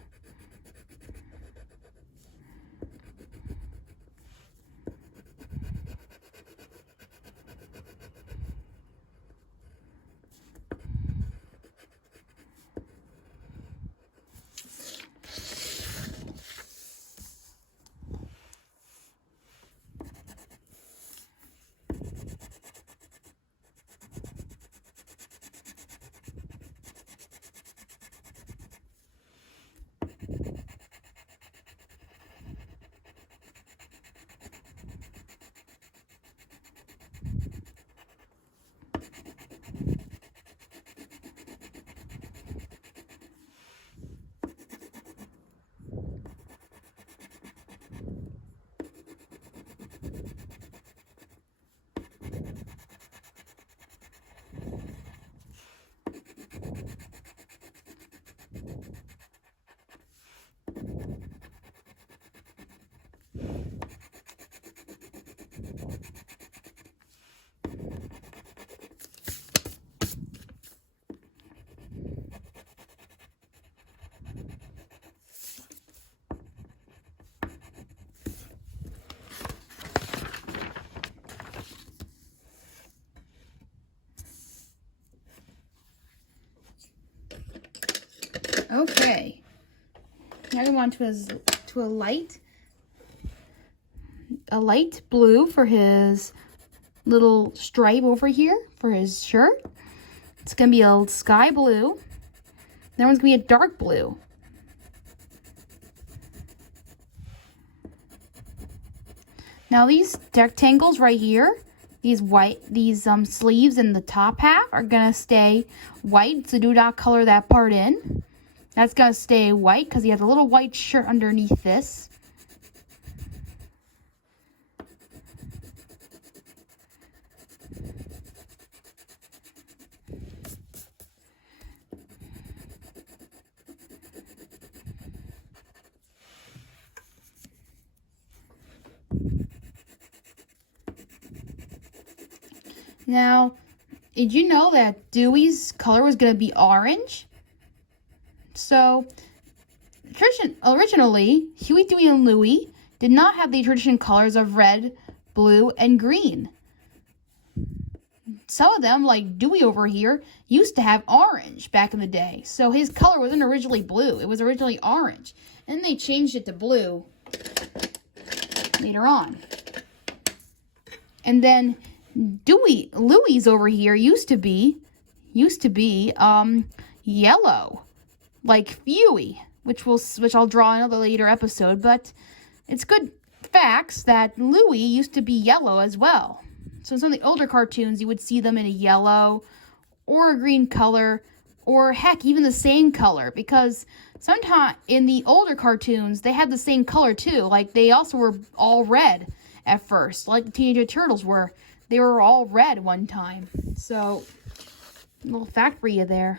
Okay, now we want to a light blue for his little stripe over here for his shirt. It's gonna be a sky blue. That one's gonna be a dark blue. Now these rectangles right here, these sleeves in the top half are gonna stay white, so do not color that part in. That's gonna stay white because he has a little white shirt underneath this. Now, did you know that Dewey's color was going to be orange? So, originally, Huey, Dewey, and Louie did not have the traditional colors of red, blue, and green. Some of them, like Dewey over here, used to have orange back in the day. So his color wasn't originally blue. It was originally orange. And they changed it to blue later on. And then Louie's over here used to be yellow, like Huey, which I'll draw in a later episode. But it's good facts that Louie used to be yellow as well. So in some of the older cartoons, you would see them in a yellow or a green color, or heck, even the same color, because sometimes in the older cartoons, they had the same color too. Like they also were all red at first, like the Teenage Mutant Turtles were. They were all red one time. So, a little fact for you there.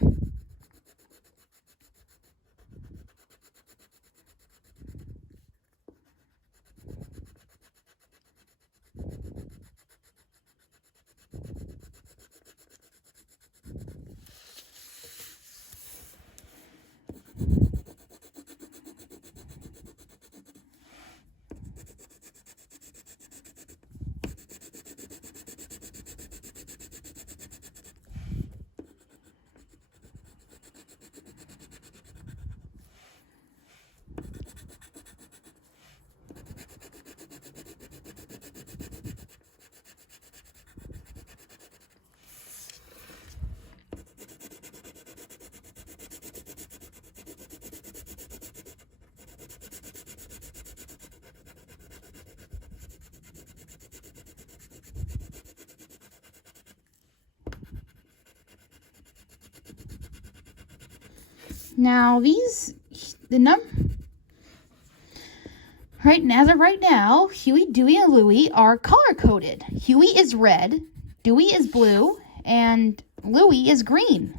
Now as of right now, Huey, Dewey, and Louie are color-coded. Huey is red, Dewey is blue, and Louie is green.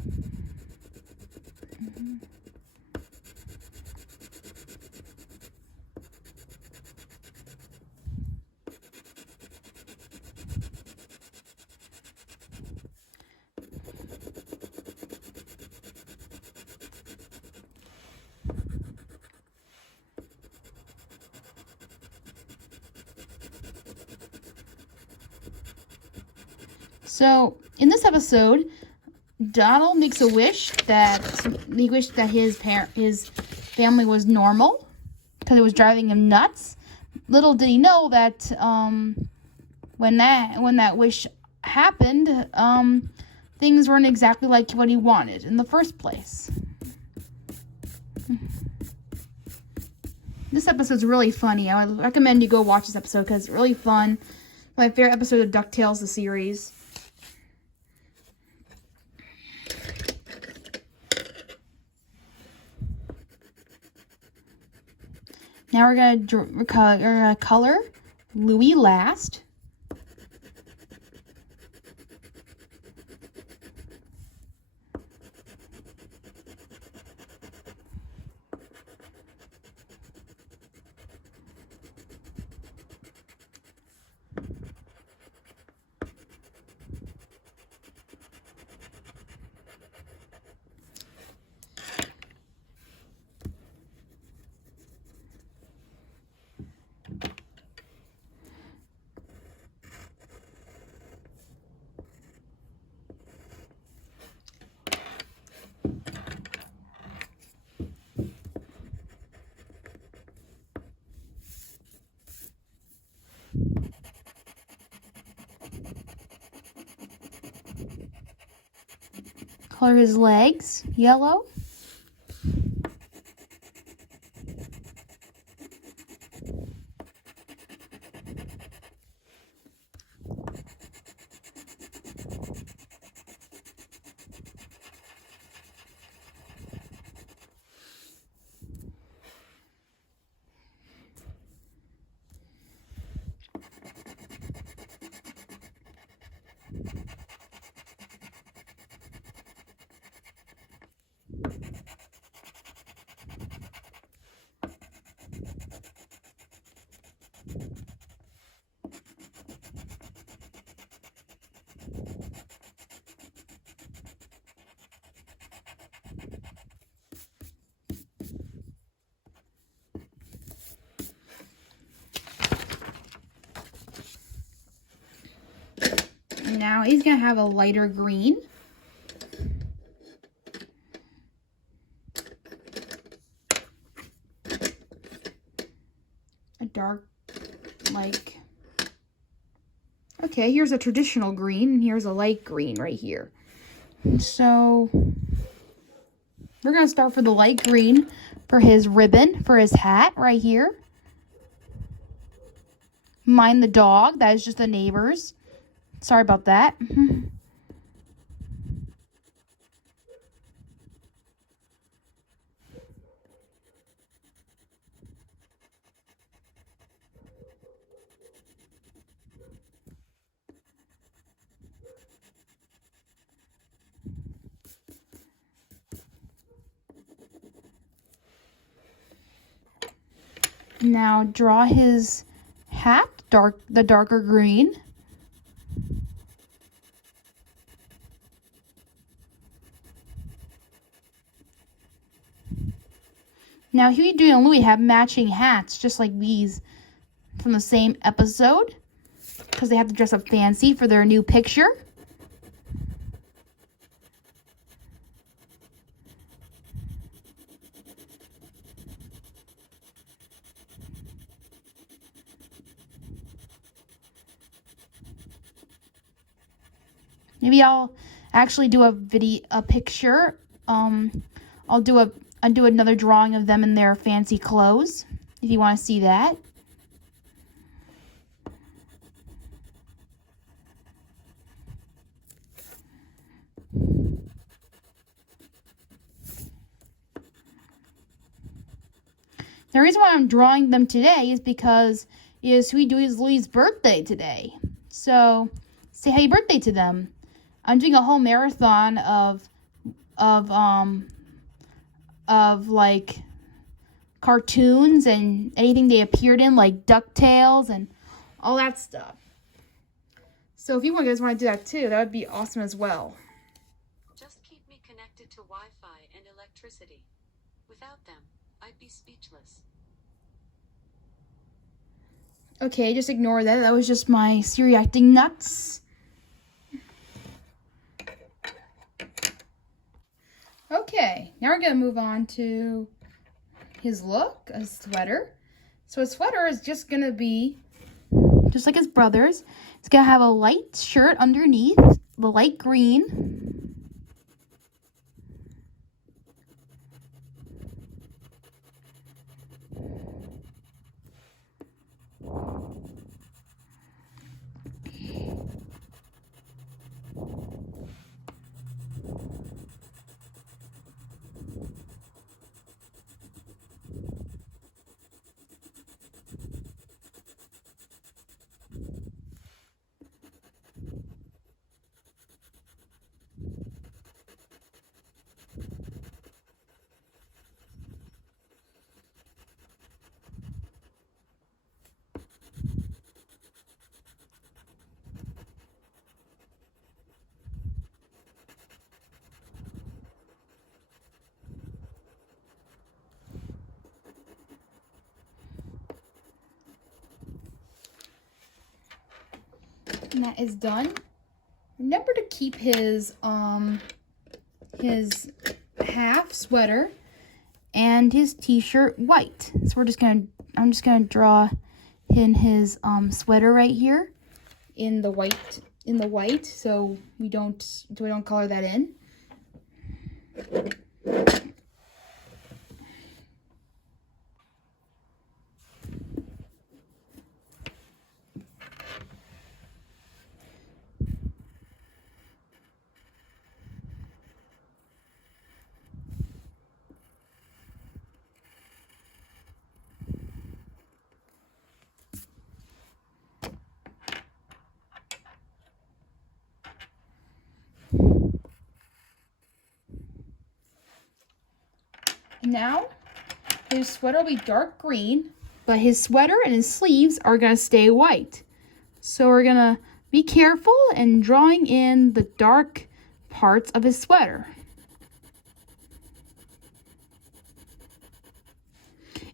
So, in this episode, Donald makes a wish that his family was normal because it was driving him nuts. Little did he know that when that wish happened, things weren't exactly like what he wanted in the first place. This episode's really funny. I would recommend you go watch this episode because it's really fun. My favorite episode of Ducktales, the series. Now we're gonna color Louie last. Color his legs yellow. Now he's going to have a lighter green. A dark, okay, here's a traditional green, and here's a light green right here. So, we're going to start for the light green for his ribbon, for his hat right here. Mind the dog, that is just the neighbors. Sorry about that. Now draw his hat, the darker green. Now, Huey, Dewey, and Louie have matching hats, just like these from the same episode, because they have to dress up fancy for their new picture. Maybe I'll actually do a picture. I'll do another drawing of them in their fancy clothes, if you want to see that. The reason why I'm drawing them today is because it is Huey, Dewey's, Louie's birthday today. So say happy birthday to them. I'm doing a whole marathon of like cartoons and anything they appeared in, like Ducktales and all that stuff. So if you guys want to do that too, that would be awesome as well. Just keep me connected to Wi-Fi and electricity. Without them, I'd be speechless. Okay, just ignore that. That was just my Siri acting nuts. Okay, now we're going to move on to his look, a sweater. So his sweater is just going to be just like his brother's. It's going to have a light shirt underneath, the light green. And that is done. Remember to keep his half sweater and his t-shirt white. So I'm just gonna draw in his sweater right here in the white, so we don't color that in. Now, his sweater will be dark green, but his sweater and his sleeves are going to stay white. So we're going to be careful in drawing in the dark parts of his sweater.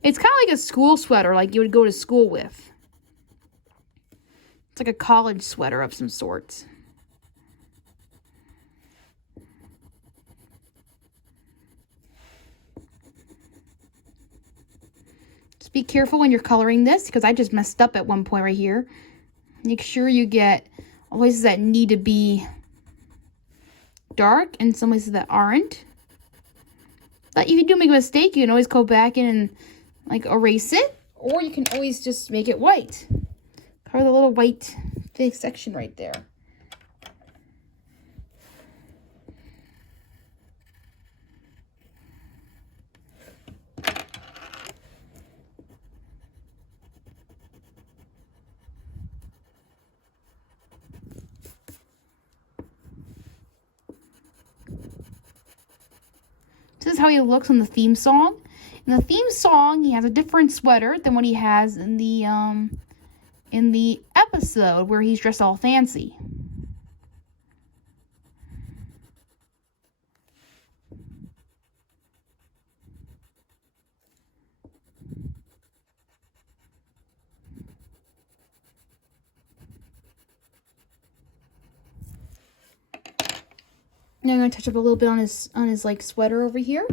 It's kind of like a school sweater, like you would go to school with. It's like a college sweater of some sort. Just be careful when you're coloring this, because I just messed up at one point right here. Make sure you get places that need to be dark and some places that aren't. But if you do make a mistake, you can always go back in and like erase it, or you can always just make it white. Cover the little white thick section right there. This is how he looks in the theme song. In the theme song, he has a different sweater than what he has in the episode where he's dressed all fancy. Now I'm going to touch up a little bit on his like sweater over here.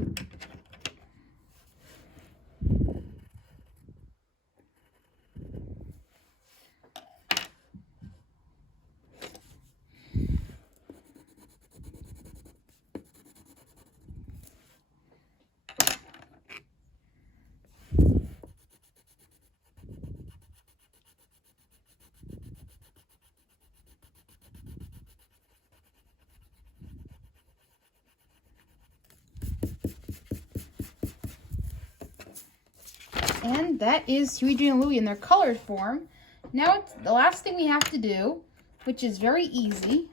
And that is Huey and Louie in their colored form. Now it's the last thing we have to do, which is very easy.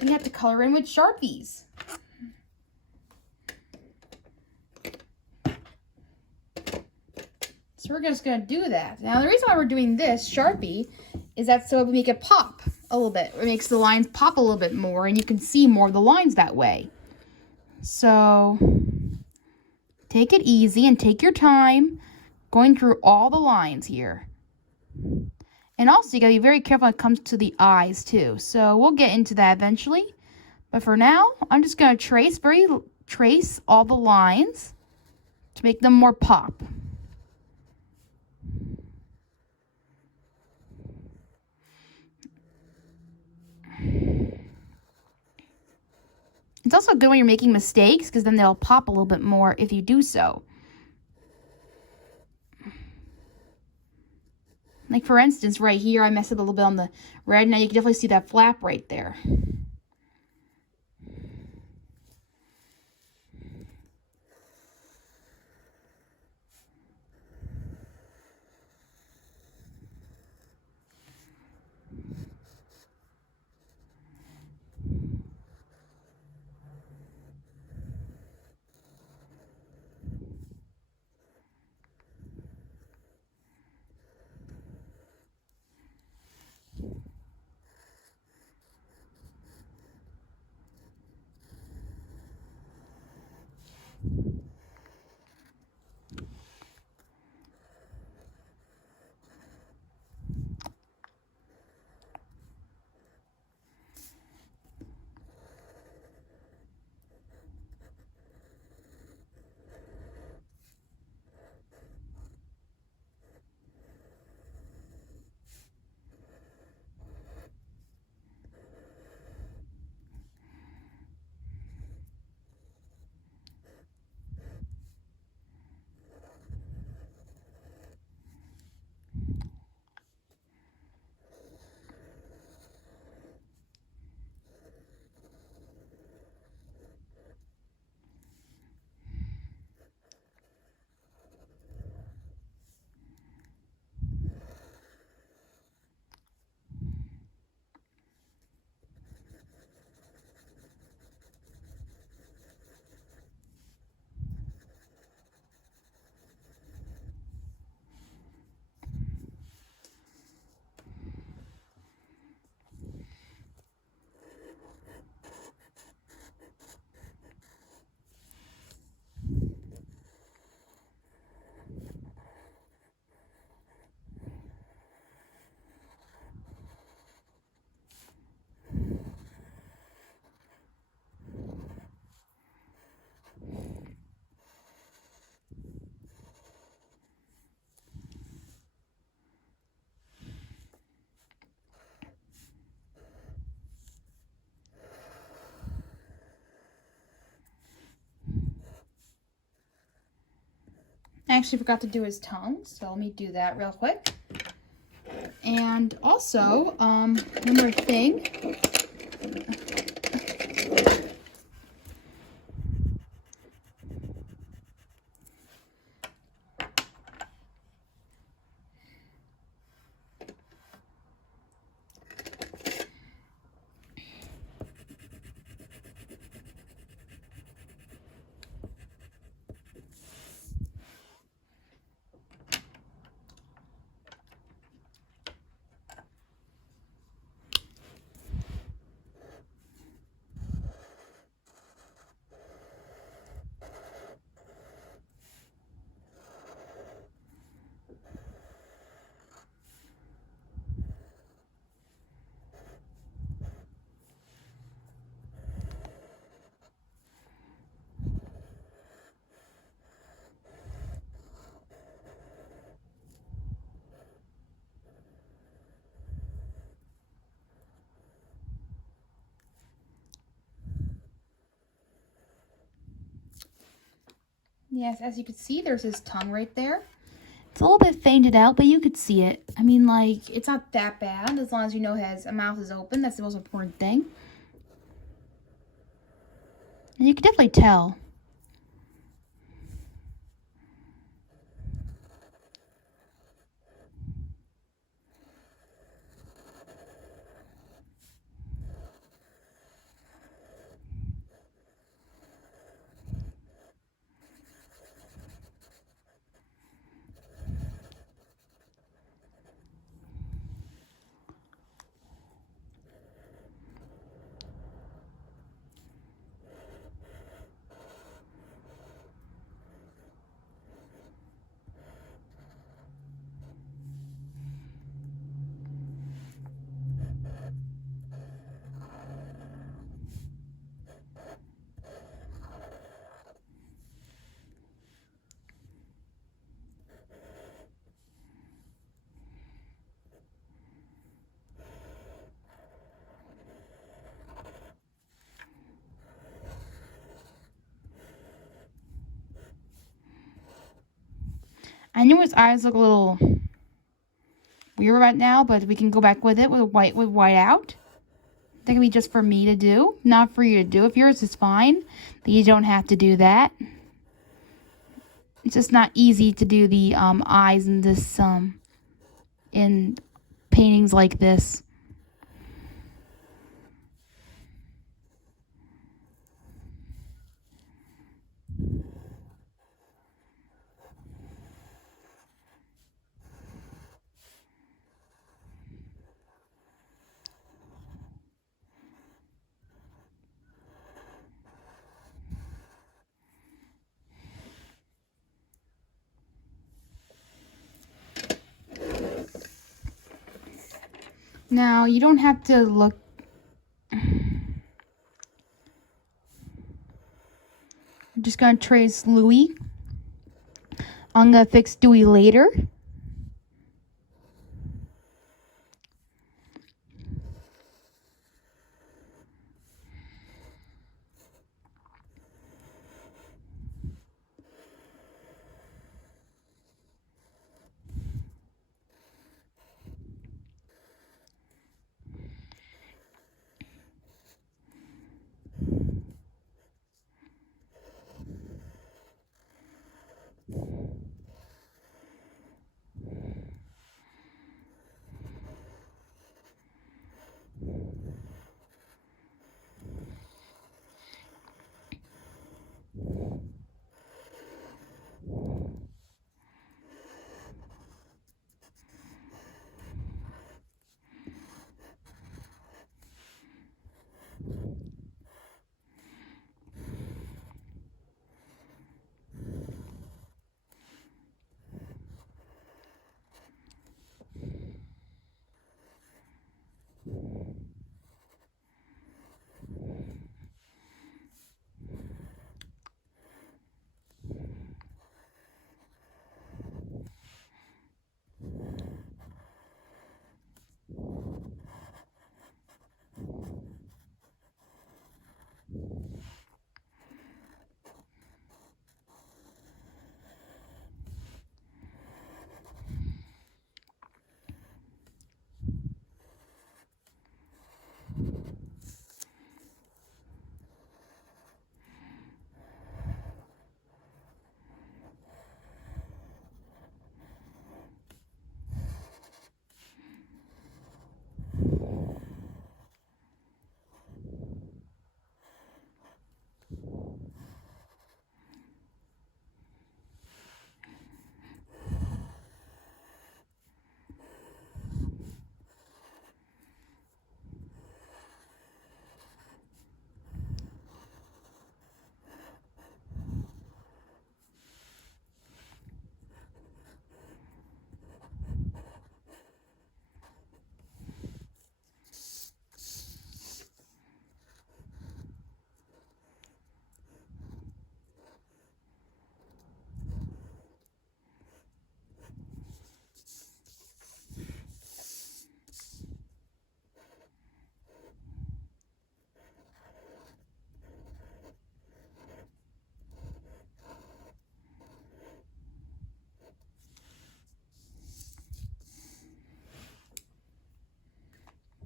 We have to color in with Sharpies. So we're just going to do that. Now the reason why we're doing this Sharpie is that so we make it pop a little bit. It makes the lines pop a little bit more and you can see more of the lines that way. So take it easy and take your time going through all the lines here. And also you got to be very careful when it comes to the eyes too. So we'll get into that eventually. But for now, I'm just going to trace all the lines to make them more pop. It's also good when you're making mistakes because then they'll pop a little bit more if you do so. Like for instance, right here, I messed up a little bit on the red. Now you can definitely see that flap right there. I actually forgot to do his tongue, so let me do that real quick. And also, one more thing. Yes, as you can see, there's his tongue right there. It's a little bit faded out, but you could see it. I mean, like, it's not that bad as long as you know his mouth is open. That's the most important thing. And you can definitely tell. I know his eyes look a little weird right now, but we can go back with it with white out. That can be just for me to do, not for you to do. If yours is fine, then you don't have to do that. It's just not easy to do the eyes in this in paintings like this. Now, you don't have to look. I'm just going to trace Louie. I'm going to fix Dewey later.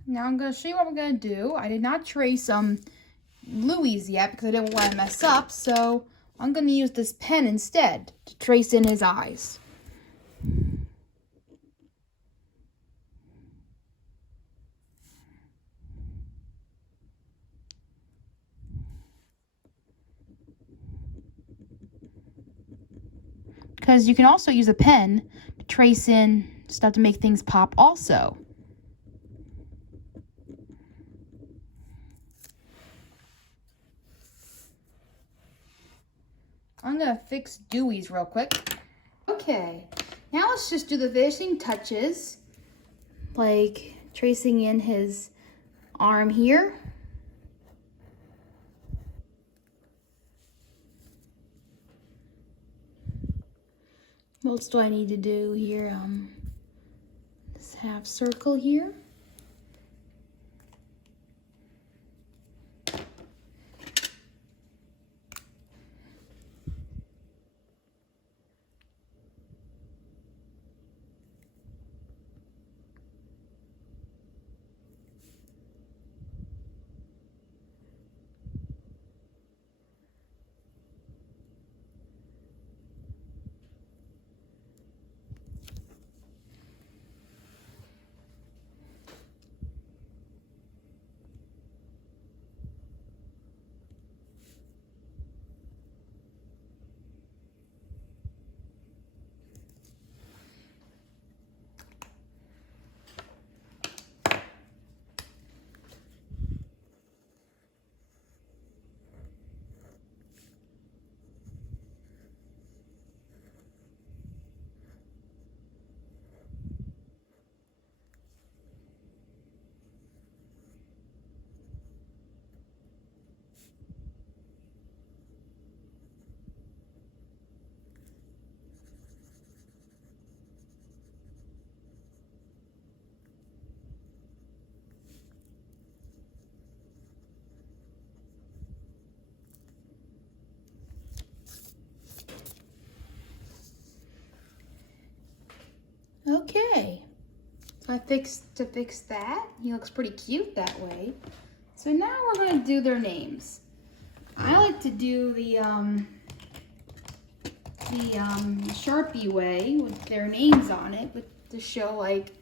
Now I'm going to show you what we're going to do. I did not trace Louie's yet because I didn't want to mess up, so I'm going to use this pen instead to trace in his eyes. Because you can also use a pen to trace in stuff to make things pop also. I'm going to fix Dewey's real quick. Okay, now let's just do the finishing touches, like tracing in his arm here. What else do I need to do here? This half circle here. Okay. So to fix that. He looks pretty cute that way. So now we're going to do their names. I like to do the Sharpie way with their names on it, to show like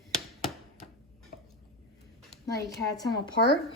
how to tell them apart.